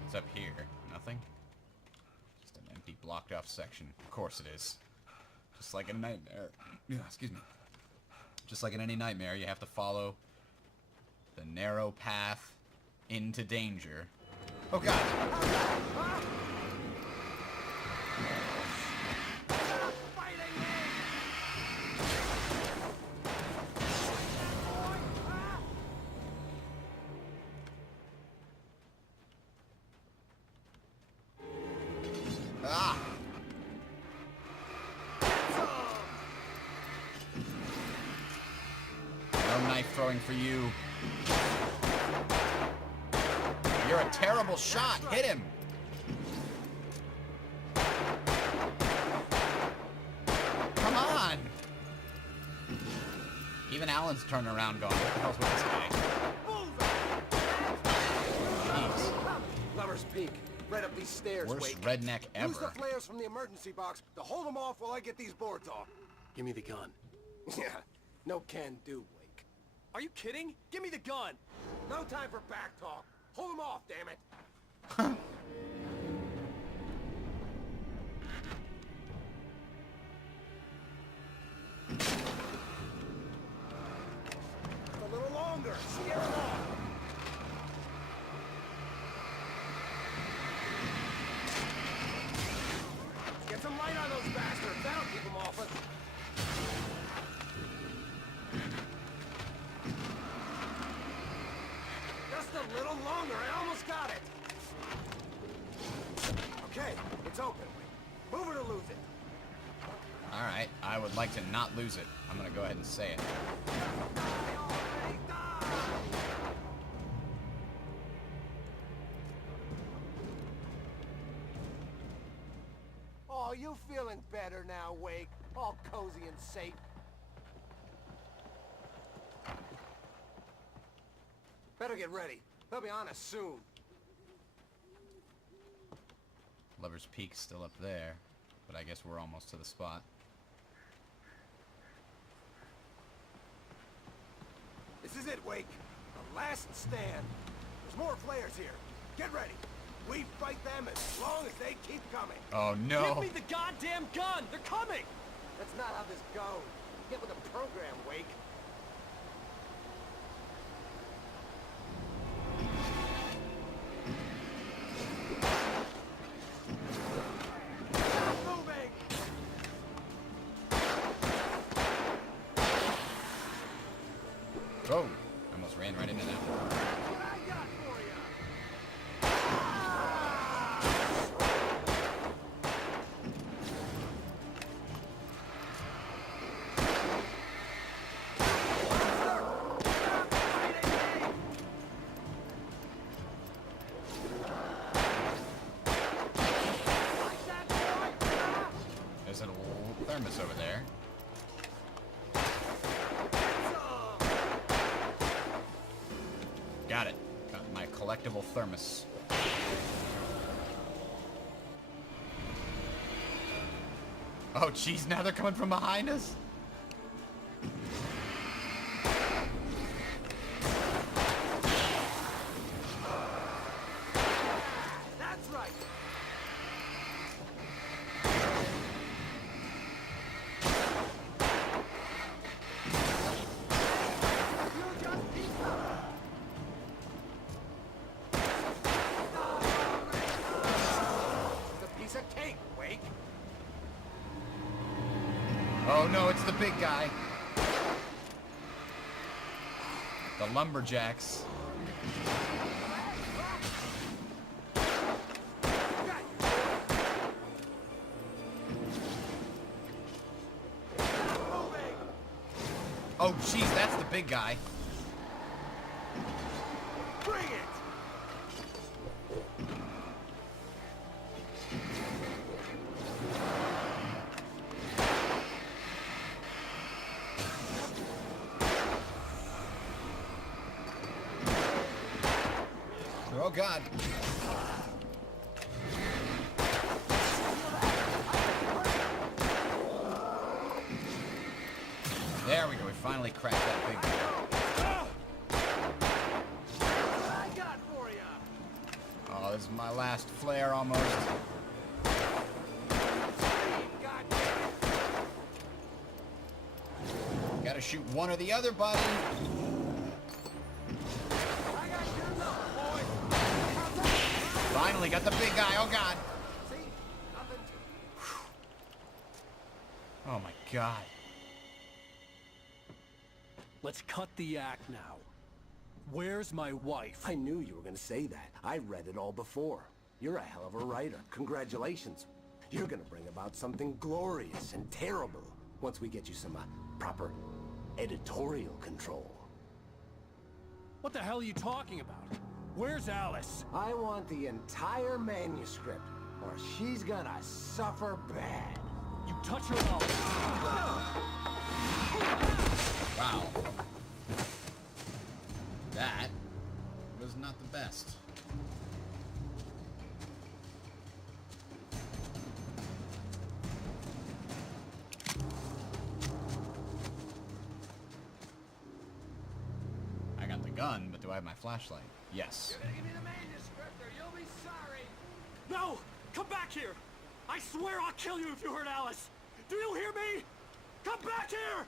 It's up here. Nothing? Just an empty, blocked off section. Of course it is. Just like in a nightmare. Yeah, excuse me. Just like in any nightmare, you have to follow the narrow path into danger. Oh, God! Ah! No knife throwing for you. You're a terrible shot. Hit him. Come on. Even Alan's turning around going, what the hell's with this guy? Jeez. Lover's Peak. Right up these stairs, Worst Wake. redneck ever. Use the flares from the emergency box to hold them off while I get these boards off. Give me the gun. Yeah, no can do, Wake. Are you kidding? Give me the gun! No time for back talk. Hold them off, damn it. A little longer. Scare them off. Get some light on those bastards. That'll keep them off us. Just a little longer. I almost got it. Okay, it's open. Move it or lose it. Alright, I would like to not lose it. I'm gonna go ahead and say it. Oh, you feeling better now, Wake? All cozy and safe. Better get ready. They'll be on us soon. Lover's Peak's still up there, but I guess we're almost to the spot. This is it, Wake. The last stand. There's more flares here. Get ready. We fight them as long as they keep coming. Oh, no. Give me the goddamn gun! They're coming! That's not how this goes. Get with the program, Wake. Moving! Oh, almost ran right into that. What I got for you? There's a little thermos over there. Got it. Got my collectible thermos. Oh, jeez, now they're coming from behind us? That's right. take, Wake? Oh no, it's the big guy. The lumberjacks. Oh jeez, that's the big guy. Bring it! Oh god. There we go, we finally cracked that big guy. I got for ya! Oh, this is my last flare almost. Gotta shoot one or the other, buddy. Finally got the big guy. Oh god. Oh my god. Let's cut the act now. Where's my wife? I knew you were gonna say that. I read it all before. You're a hell of a writer. Congratulations. You're gonna bring about something glorious and terrible once we get you some proper editorial control. What the hell are you talking about? Where's Alice? I want the entire manuscript, or she's gonna suffer bad. You touch her up. Wow. That was not the best. I got the gun, but do I have my flashlight? Yes. You're gonna give me the manuscript or you'll be sorry! No! Come back here! I swear I'll kill you if you hurt Alice! Do you hear me? Come back here!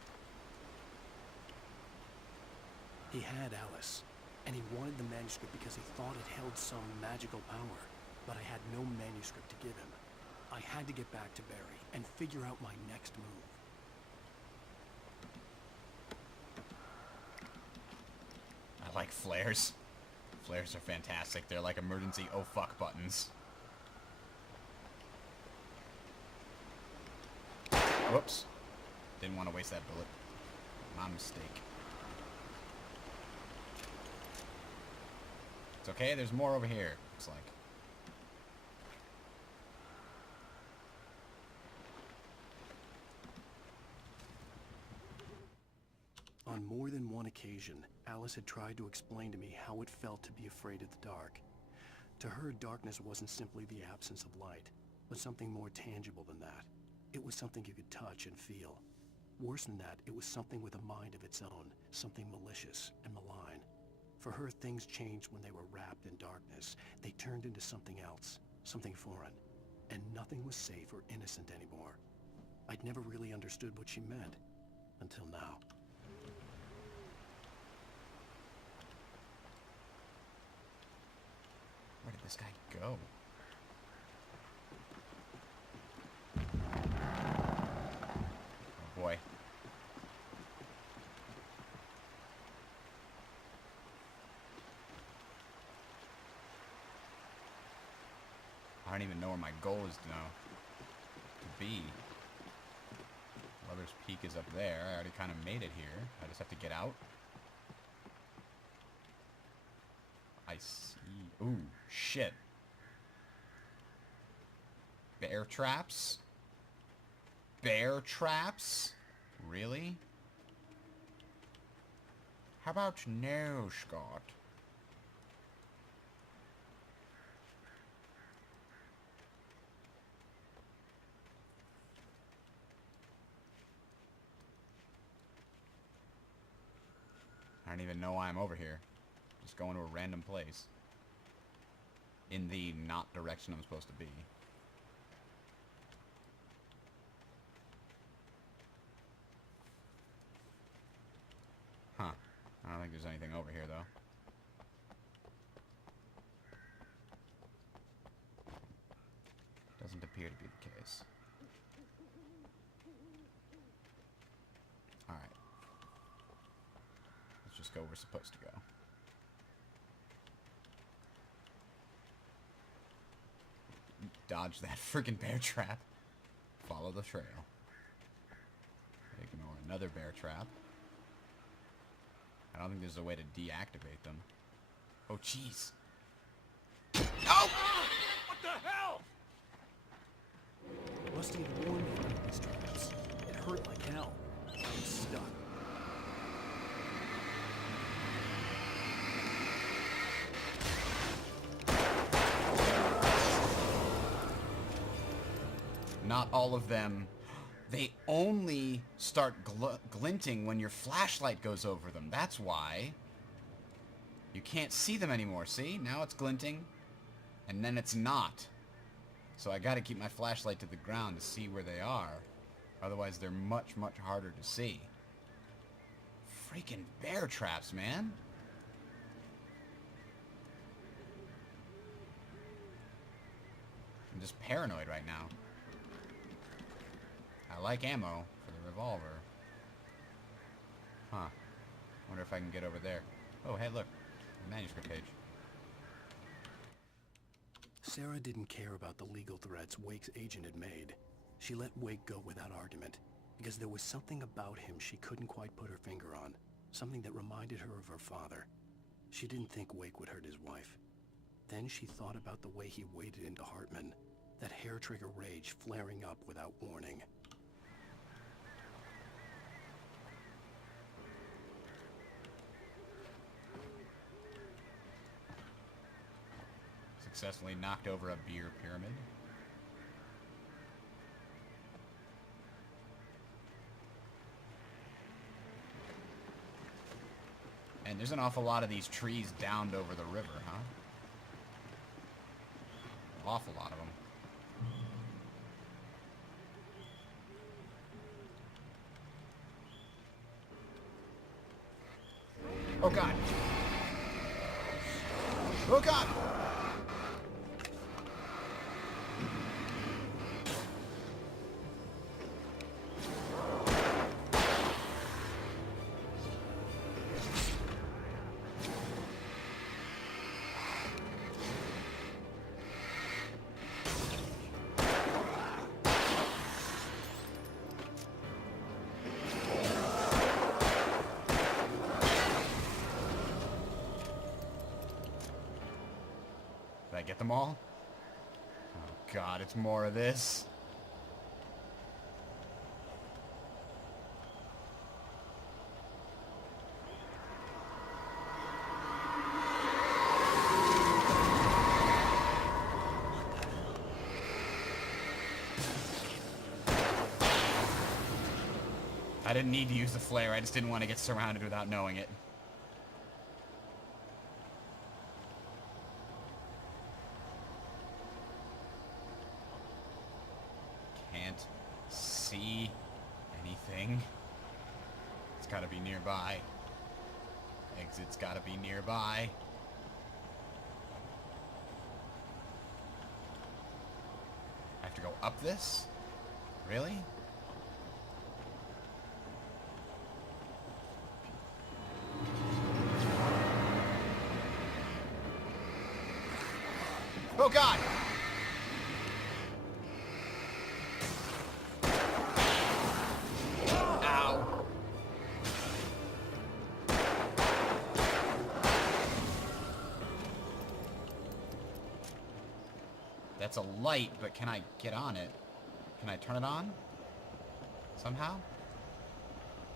He had Alice, and he wanted the manuscript because he thought it held some magical power. But I had no manuscript to give him. I had to get back to Barry and figure out my next move. I like flares. Flares are fantastic. They're like emergency oh fuck buttons. Whoops. Didn't want to waste that bullet. My mistake. It's okay, there's more over here, looks like. On more than one occasion, Alice had tried to explain to me how it felt to be afraid of the dark. To her, darkness wasn't simply the absence of light, but something more tangible than that. It was something you could touch and feel. Worse than that, it was something with a mind of its own, something malicious and malign. For her, things changed when they were wrapped in darkness. They turned into something else, something foreign, and nothing was safe or innocent anymore. I'd never really understood what she meant, until now. Where did this guy go? Oh boy. I don't even know where my goal is now to be. Lover's Peak is up there. I already kind of made it here. I just have to get out. I see. Ooh, shit. Bear traps? Bear traps? Really? How about no, Scott? I don't even know why I'm over here. Just going to a random place. In the not direction I'm supposed to be. Huh. I don't think there's anything over here, though. Doesn't appear appear to be the case. Alright. Let's just go where we're supposed to go. Dodge that freaking bear trap. Follow the trail. Ignore another bear trap. I don't think there's a way to deactivate them. Oh, jeez. Oh! What the hell? Rusty had warned me about these traps. It hurt like hell. I was stuck. Not all of them. They only start glinting when your flashlight goes over them. That's why. You can't see them anymore, see? Now it's glinting, and then it's not. So I gotta keep my flashlight to the ground to see where they are. Otherwise, they're much, much harder to see. Freaking bear traps, man. I'm just paranoid right now. I like ammo for the revolver. Huh. Wonder if I can get over there. Oh, hey, look. The manuscript page. Sarah didn't care about the legal threats Wake's agent had made. She let Wake go without argument, because there was something about him she couldn't quite put her finger on. Something that reminded her of her father. She didn't think Wake would hurt his wife. Then she thought about the way he waded into Hartman. That hair-trigger rage flaring up without warning. Successfully knocked over a beer pyramid. And there's an awful lot of these trees downed over the river, huh? Awful lot of them. Oh god! Oh god! Did I get them all? Oh god, it's more of this. I didn't need to use the flare, I just didn't want to get surrounded without knowing it. Can't see anything. It's gotta be nearby. Exit's gotta be nearby. I have to go up this? Really? Oh god! Ow. That's a light, but can I get on it? Can I turn it on? Somehow?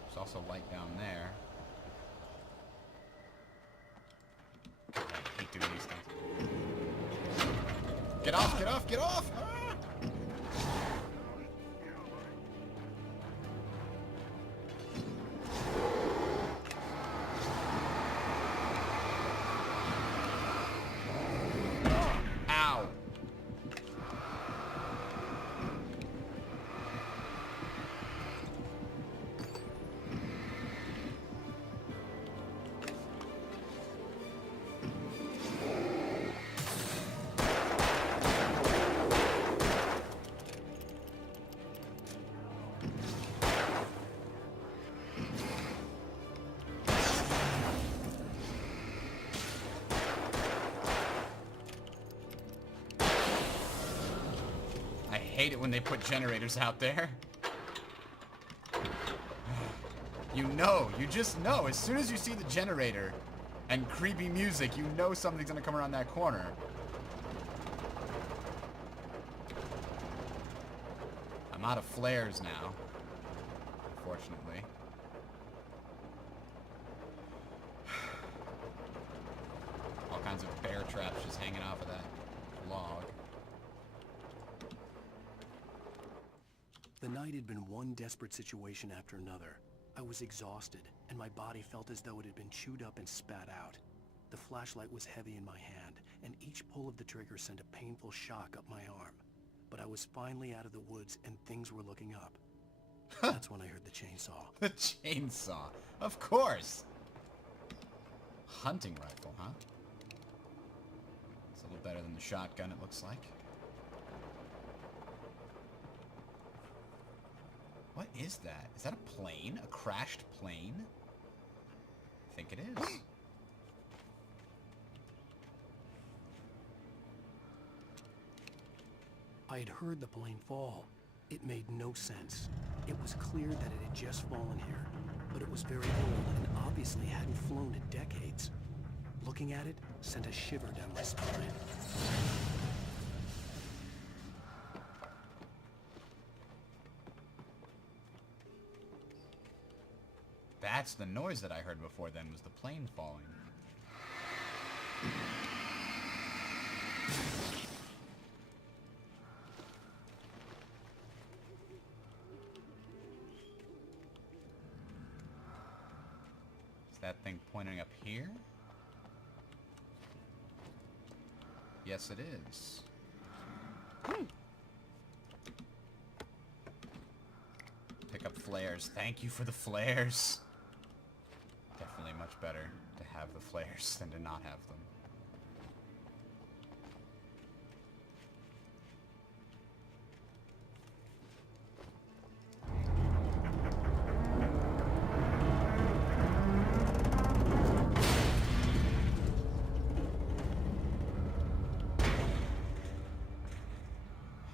There's also light down there. I hate doing these things. Get off, get off, get off! Ah! Ow! hate it when they put generators out there. You just know. As soon as you see the generator and creepy music, you know something's gonna come around that corner. I'm out of flares now, unfortunately. All kinds of bear traps just hanging off of that log. The night had been one desperate situation after another. I was exhausted, and my body felt as though it had been chewed up and spat out. The flashlight was heavy in my hand, and each pull of the trigger sent a painful shock up my arm. But I was finally out of the woods, and things were looking up. That's when I heard the chainsaw. The chainsaw, of course. Hunting rifle, huh? It's a little better than the shotgun, it looks like. What is that? Is that a plane? A crashed plane? I think it is. I had heard the plane fall. It made no sense. It was clear that it had just fallen here, but it was very old and obviously hadn't flown in decades. Looking at it sent a shiver down my spine. That's the noise that I heard before then, was the plane falling. Is that thing pointing up here? Yes, it is. Pick up flares. Thank you for the flares. Definitely much better to have the flares than to not have them.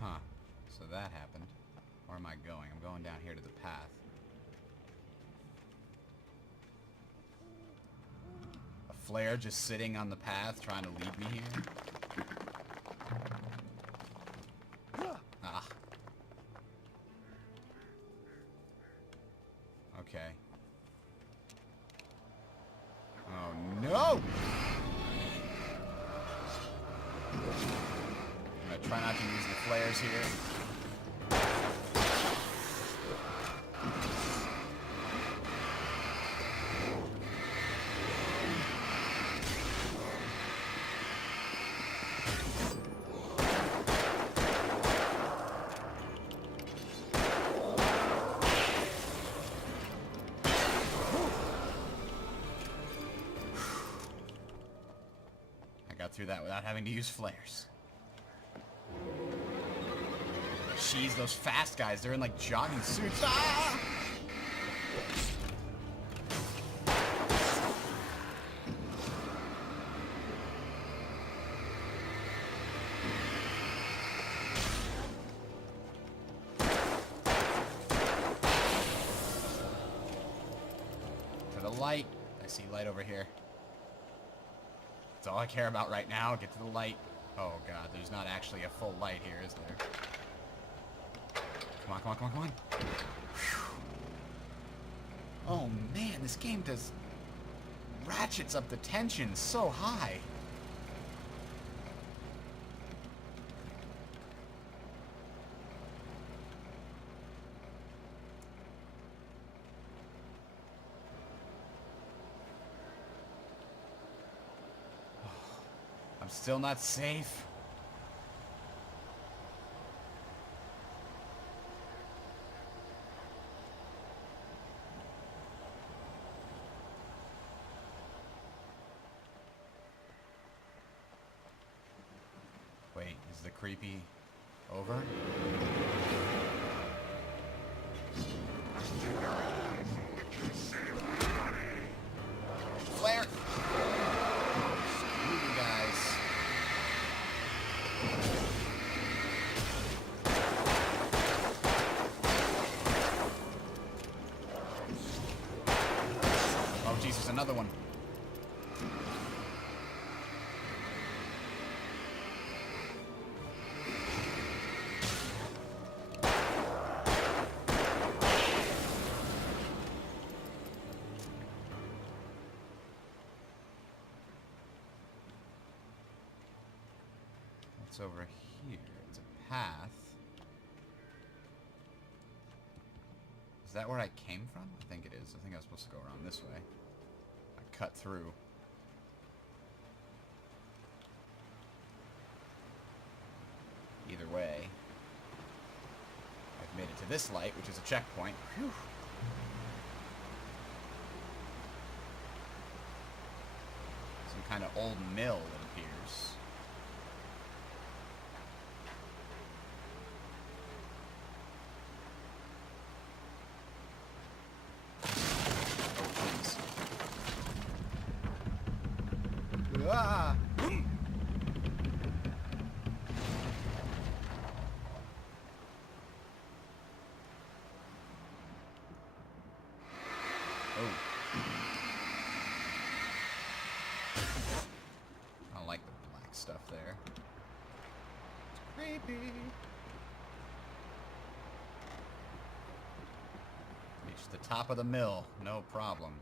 Huh. So that happened. Where am I going? I'm going down here to the path. Flare just sitting on the path trying to lead me here. Ah. Okay. Oh no! I'm gonna try not to use the flares here. Through that without having to use flares. Jeez, those fast guys, they're in like jogging suits. Ah! To the light. I see light over here. That's all I care about right now. Get to the light. Oh god, there's not actually a full light here, is there? Come on, come on, come on, come on. Whew. Oh man, this game does ratchets up the tension so high. I'm still not safe. Wait, is the creepy over? Flare! Screw you guys. another one. What's over here? It's a path. Is that where I came from? I think it is. I think I was supposed to go around this way. I cut through. Either way, I've made it to this light, which is a checkpoint. Whew. Some kind of old mill, it appears. Ah! Oh. I don't like the black stuff there. It's creepy. Reach the top of the mill, no problem.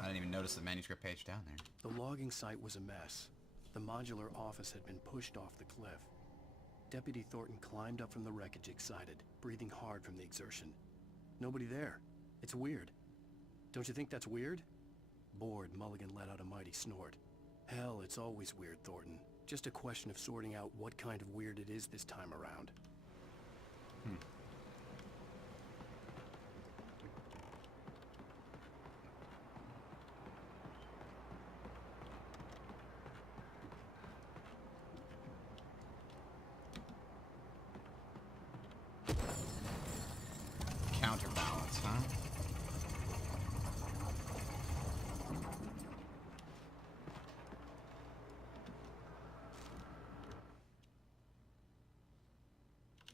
I didn't even notice the manuscript page down there. The logging site was a mess. The modular office had been pushed off the cliff. Deputy Thornton climbed up from the wreckage excited, breathing hard from the exertion. Nobody there. It's weird. Don't you think that's weird? Bored, Mulligan let out a mighty snort. Hell, it's always weird, Thornton. Just a question of sorting out what kind of weird it is this time around. Counterbalance, huh?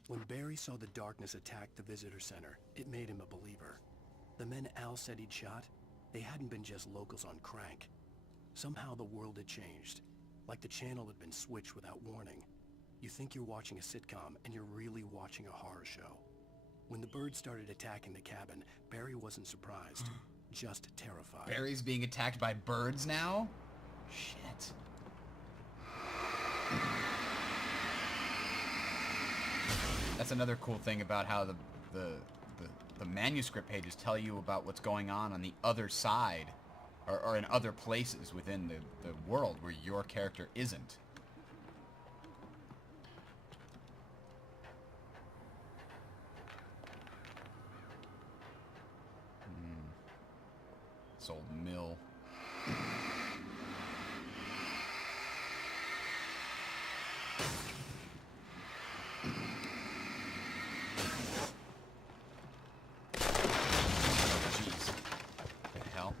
When Barry saw the darkness attack the visitor center, it made him a believer. The men Al said he'd shot, they hadn't been just locals on crank. Somehow the world had changed, like the channel had been switched without warning. You think you're watching a sitcom, and you're really watching a horror show. When the birds started attacking the cabin, Barry wasn't surprised, just terrified. Barry's being attacked by birds now? Shit. That's another cool thing about how the manuscript pages tell you about what's going on the other side, or in other places within the world where your character isn't. This old mill. Jeez. What the hell?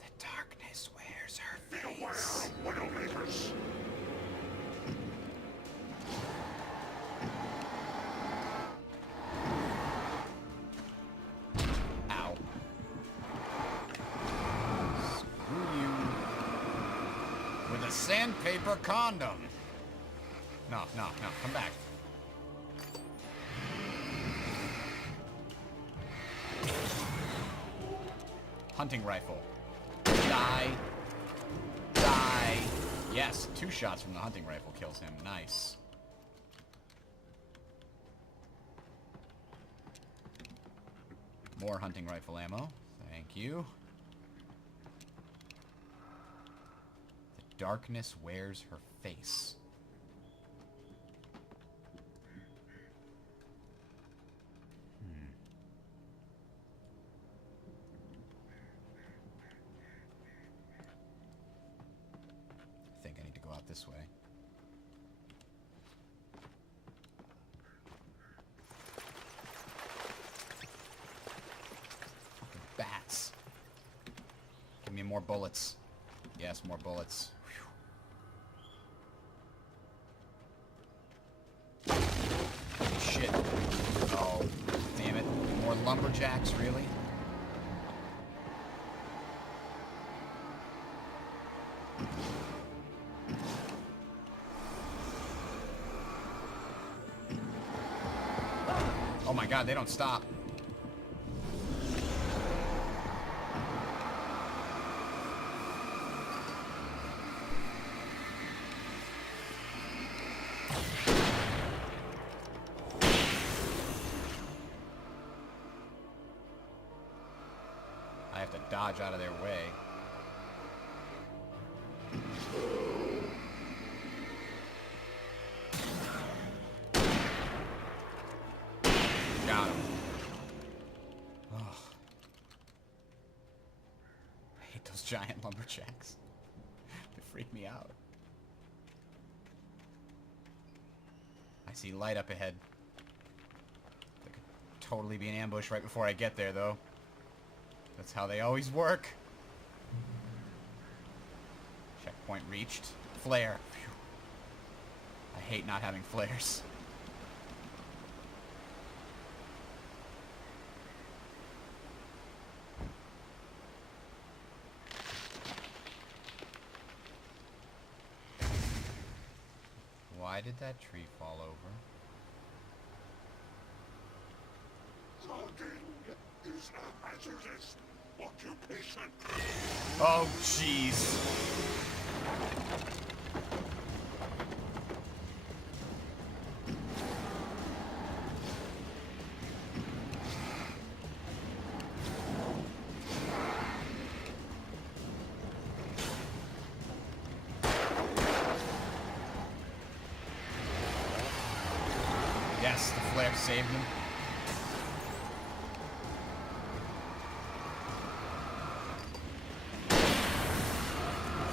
The darkness wears her face. Widowmakers. Ow. Screw you. With a sandpaper condom. No, come back. Hunting rifle. Die. Die. Yes, 2 shots from the hunting rifle kills him. Nice. More hunting rifle ammo. Thank you. The darkness wears her face. out this way. Fucking bats. Give me more bullets. Yes, more bullets. Whew. Holy shit. Oh, damn it. More lumberjacks, really? Oh my god, they don't stop. I have to dodge out of their way. Got him. Oh. I hate those giant lumberjacks. They freak me out. I see light up ahead. There could totally be an ambush right before I get there, though. That's how they always work. Checkpoint reached. Flare. Phew. I hate not having flares. Why did that tree fall over? Logging is a hazardous occupation. Oh, jeez. Yes, the flare saved him.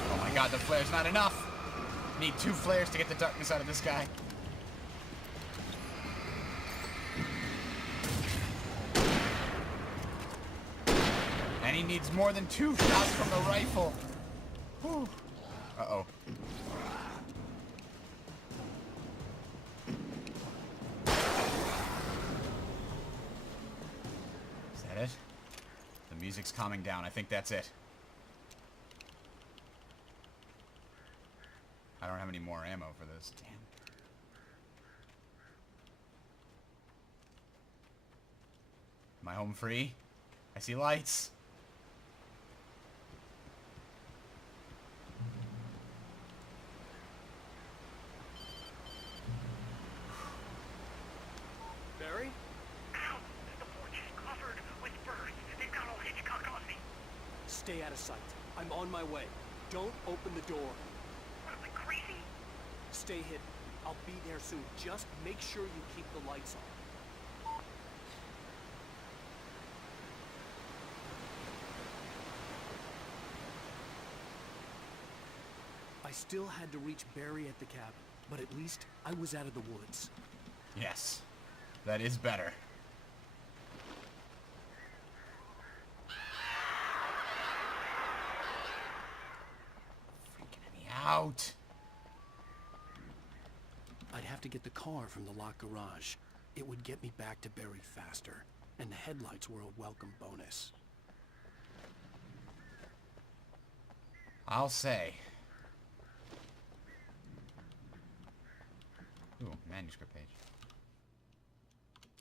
Oh my god, the flare's not enough! Need 2 flares to get the darkness out of this guy. And he needs more than 2 shots from the rifle. Whew. Uh-oh. Is that it? The music's calming down. I think that's it. I don't have any more ammo for this. Damn. Am I home free? I see lights. Barry? Ow! The porch is covered with birds. They've got all Hitchcock on me. Stay out of sight. I'm on my way. Don't open the door. What, am I crazy? Stay hidden. I'll be there soon. Just make sure you keep the lights on. I still had to reach Barry at the cabin, but at least I was out of the woods. Yes. That is better. Freaking me out. I'd have to get the car from the locked garage. It would get me back to Barry faster, and the headlights were a welcome bonus. I'll say. Ooh, manuscript page.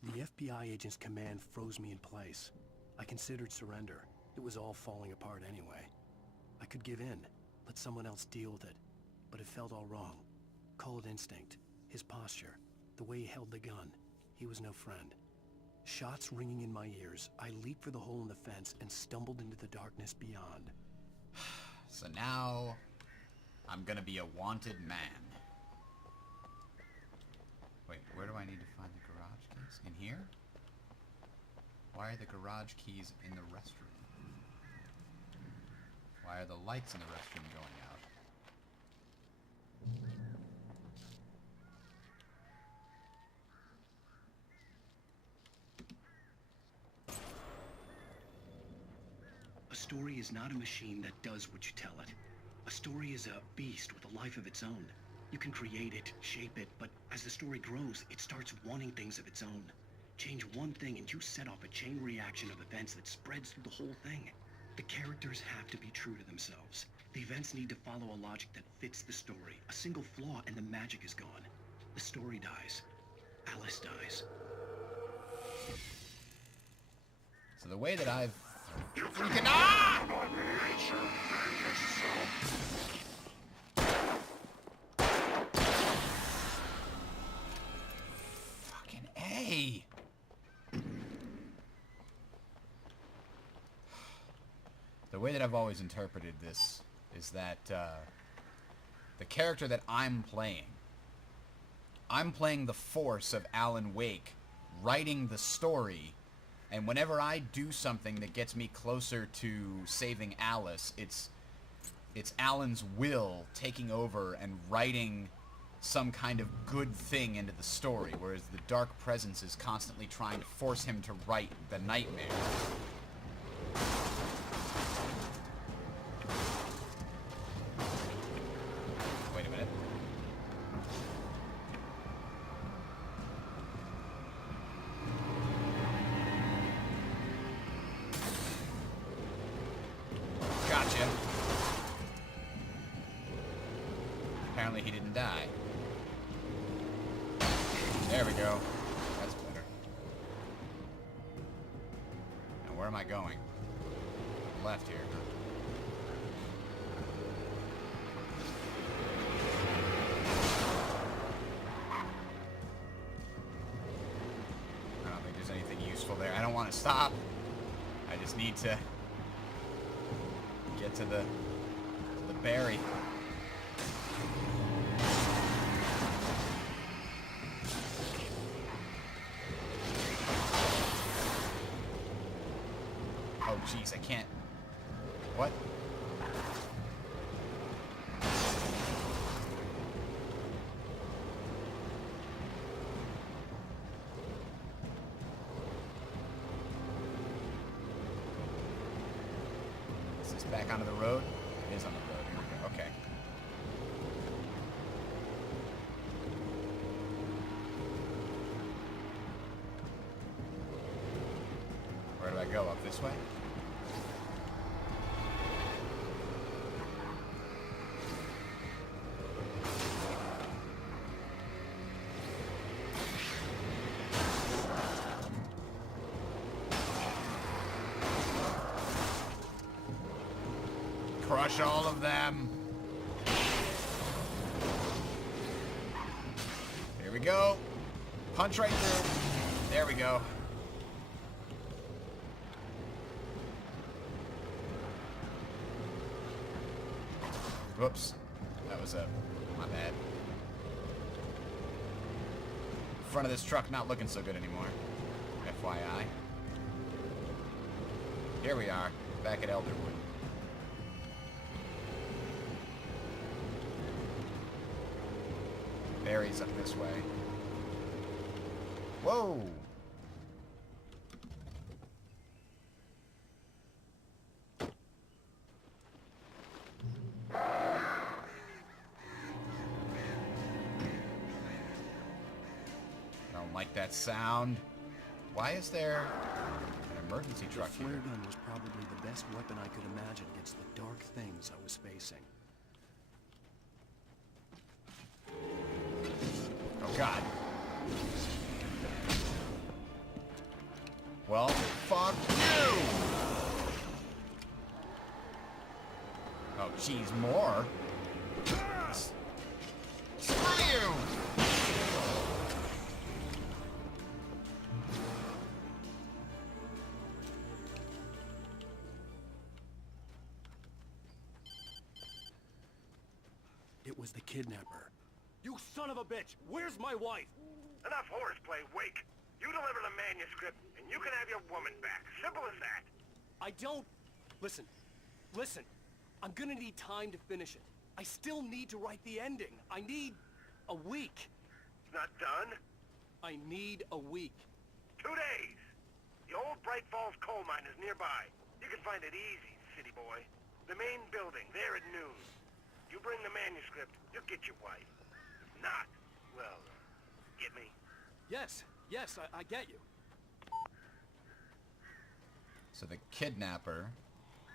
The FBI agent's command froze me in place. I considered surrender. It was all falling apart anyway. I could give in, let someone else deal with it. But it felt all wrong. Call it instinct. His posture. The way he held the gun. He was no friend. Shots ringing in my ears, I leaped for the hole in the fence and stumbled into the darkness beyond. So now, I'm gonna be a wanted man. Wait, where do I need to find the garage keys? In here? Why are the garage keys in the restroom? Why are the lights in the restroom going out? story is not a machine that does what you tell it. A story is a beast with a life of its own. You can create it, shape it, but as the story grows, it starts wanting things of its own. Change one thing and you set off a chain reaction of events that spreads through the whole thing. The characters have to be true to themselves. The events need to follow a logic that fits the story. A single flaw and the magic is gone. The story dies. Alice dies. So the way that I've freaking Fucking A. The way that I've always interpreted this is that the character that I'm playing the force of Alan Wake writing the story, and whenever I do something that gets me closer to saving Alice, it's Alan's will taking over and writing some kind of good thing into the story, whereas the dark presence is constantly trying to force him to write the nightmare. Wait a minute. Gotcha. Apparently he didn't die. There we go. That's better. Now where am I going? Left here. I don't think there's anything useful there. I don't want to stop. I just need to get to the berry. Oh jeez, I can't. What? Is this back onto the road? It is on the road. Here we go. Okay. Where do I go? Up this way? Crush all of them. Here we go. Punch right through. There we go. Whoops. That was my bad. Front of this truck not looking so good anymore. FYI. Here we are, back at Elderwood. Barry's up this way. Whoa! Don't like that sound. Why is there an emergency truck The flare here? gun was probably the best weapon I could imagine against the dark things I was facing. Oh god. Well, fuck you! Oh jeez, more? Screw you! It was the kidnapper. You son of a bitch! Where's my wife? Enough horseplay, Wake. You deliver the manuscript, and you can have your woman back. Simple as that. I don't... Listen. I'm gonna need time to finish it. I still need to write the ending. I need a week. It's not done? I need a week. 2 days. The old Bright Falls coal mine is nearby. You can find it easy, city boy. The main building, there at noon. You bring the manuscript, you'll get your wife. If not, well, get me? Yes, I get you. So the kidnapper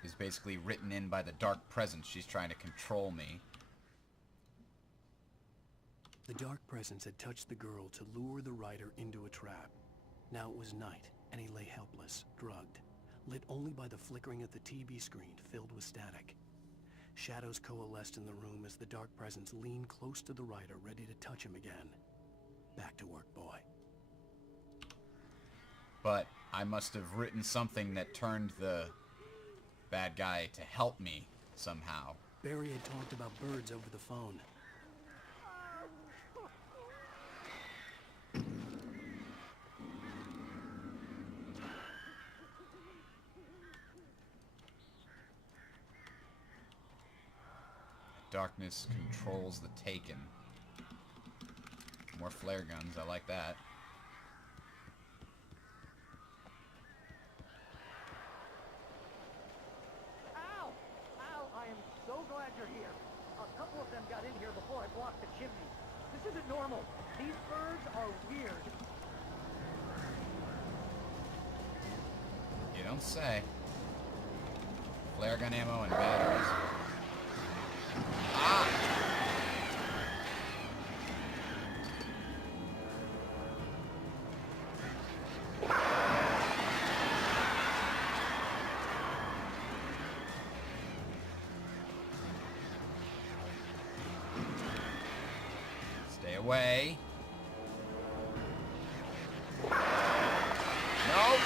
is basically written in by the dark presence. She's trying to control me. The dark presence had touched the girl to lure the writer into a trap. Now it was night, and he lay helpless, drugged, lit only by the flickering of the TV screen filled with static. Shadows coalesced in the room as the dark presence leaned close to the writer, ready to touch him again. Back to work, boy. But I must have written something that turned the bad guy to help me somehow. Barry had talked about birds over the phone. Darkness controls the taken. More flare guns, I like that. Ow! Ow, I am so glad you're here. A couple of them got in here before I blocked the chimney. This isn't normal. These birds are weird. You don't say. Flare gun ammo and batteries. Ah! Stay away. No!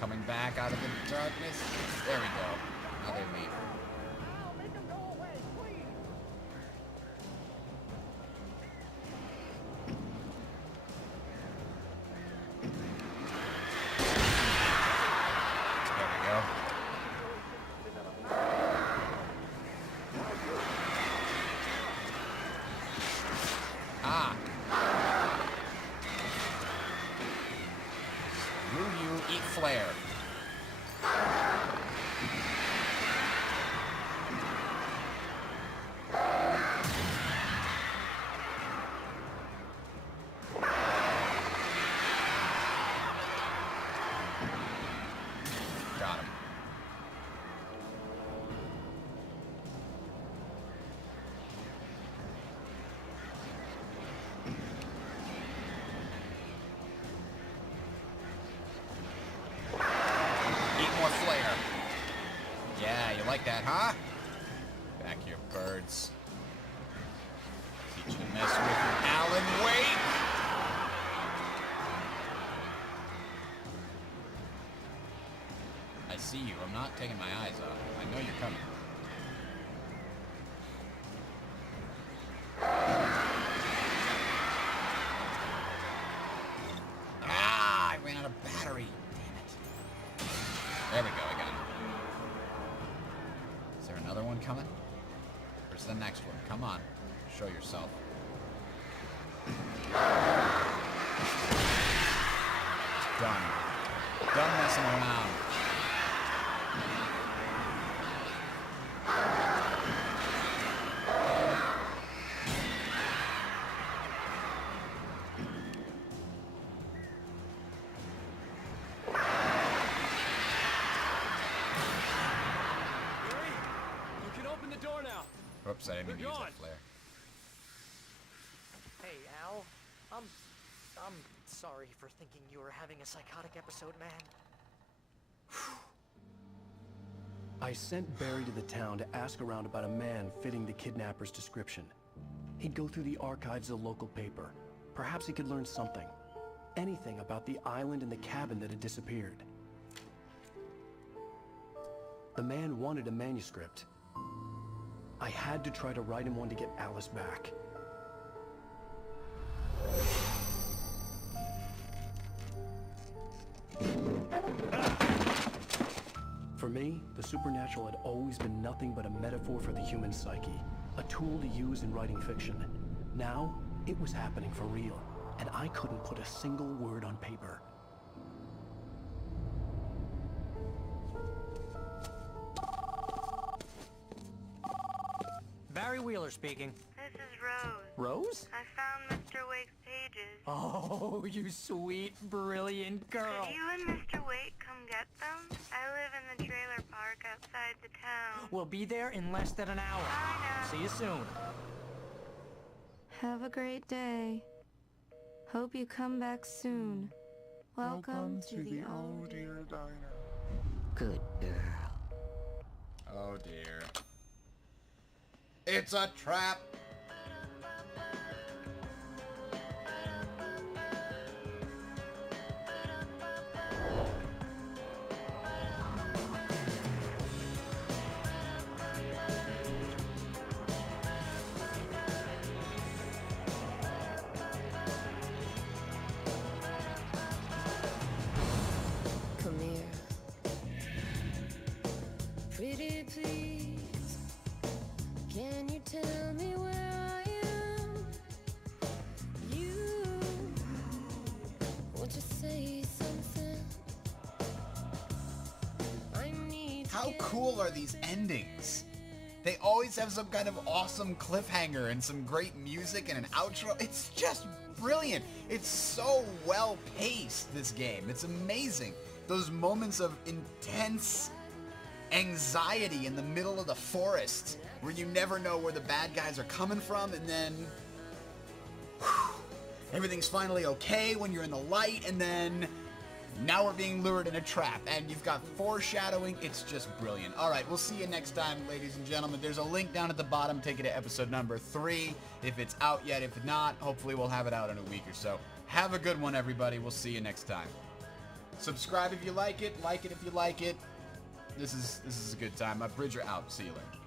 Coming back out of the darkness. There we go. Now they leave. There we go. Ah. Screw you, eat flare. Got him. Eat more flare. Yeah, you like that, huh? Back here, birds. Teach you to mess with Alan Wake. I see you. I'm not taking my eyes off. I know you're coming. Ah! I ran out of battery. Damn it. There we go. I got him. Is there another one coming? Where's the next one? Come on. Show yourself. Done. Done messing around. You can open the door now. Oops, I didn't mean to use that flare. Hey, Al. I'm sorry for thinking you were having a psychotic episode, man. I sent Barry to the town to ask around about a man fitting the kidnapper's description. He'd go through the archives of the local paper. Perhaps he could learn something. Anything about the island and the cabin that had disappeared. The man wanted a manuscript. I had to try to write him one to get Alice back. For me, the supernatural had always been nothing but a metaphor for the human psyche, a tool to use in writing fiction. Now, it was happening for real. and I couldn't put a single word on paper. Barry Wheeler speaking. This is Rose. Rose? I found Mr. Wake's pages. Oh, you sweet, brilliant girl. Could you and Mr. Wake come get them? I live in the trailer park outside the town. We'll be there in less than an hour. Bye now. See you soon. Have a great day. Hope you come back soon. Welcome to the Oh Dear Diner. Good girl. Oh dear. It's a trap! Come here. Pretty please, can you tell me where I am? You, won't you say something? I need to How cool are these endings? They always have some kind of awesome cliffhanger and some great music and an outro. It's just brilliant. It's so well paced, this game. It's amazing. Those moments of intense anxiety in the middle of the forest where you never know where the bad guys are coming from, and then whew, everything's finally okay when you're in the light, and then now we're being lured in a trap, and you've got foreshadowing. It's just brilliant. All right, we'll see you next time, ladies and gentlemen. There's a link down at the bottom. Take it to episode number 3 if it's out yet. If not, hopefully we'll have it out in a week or so. Have a good one, everybody. We'll see you next time. Subscribe if you like it if you like it. This is a good time. Bridger out. See you later.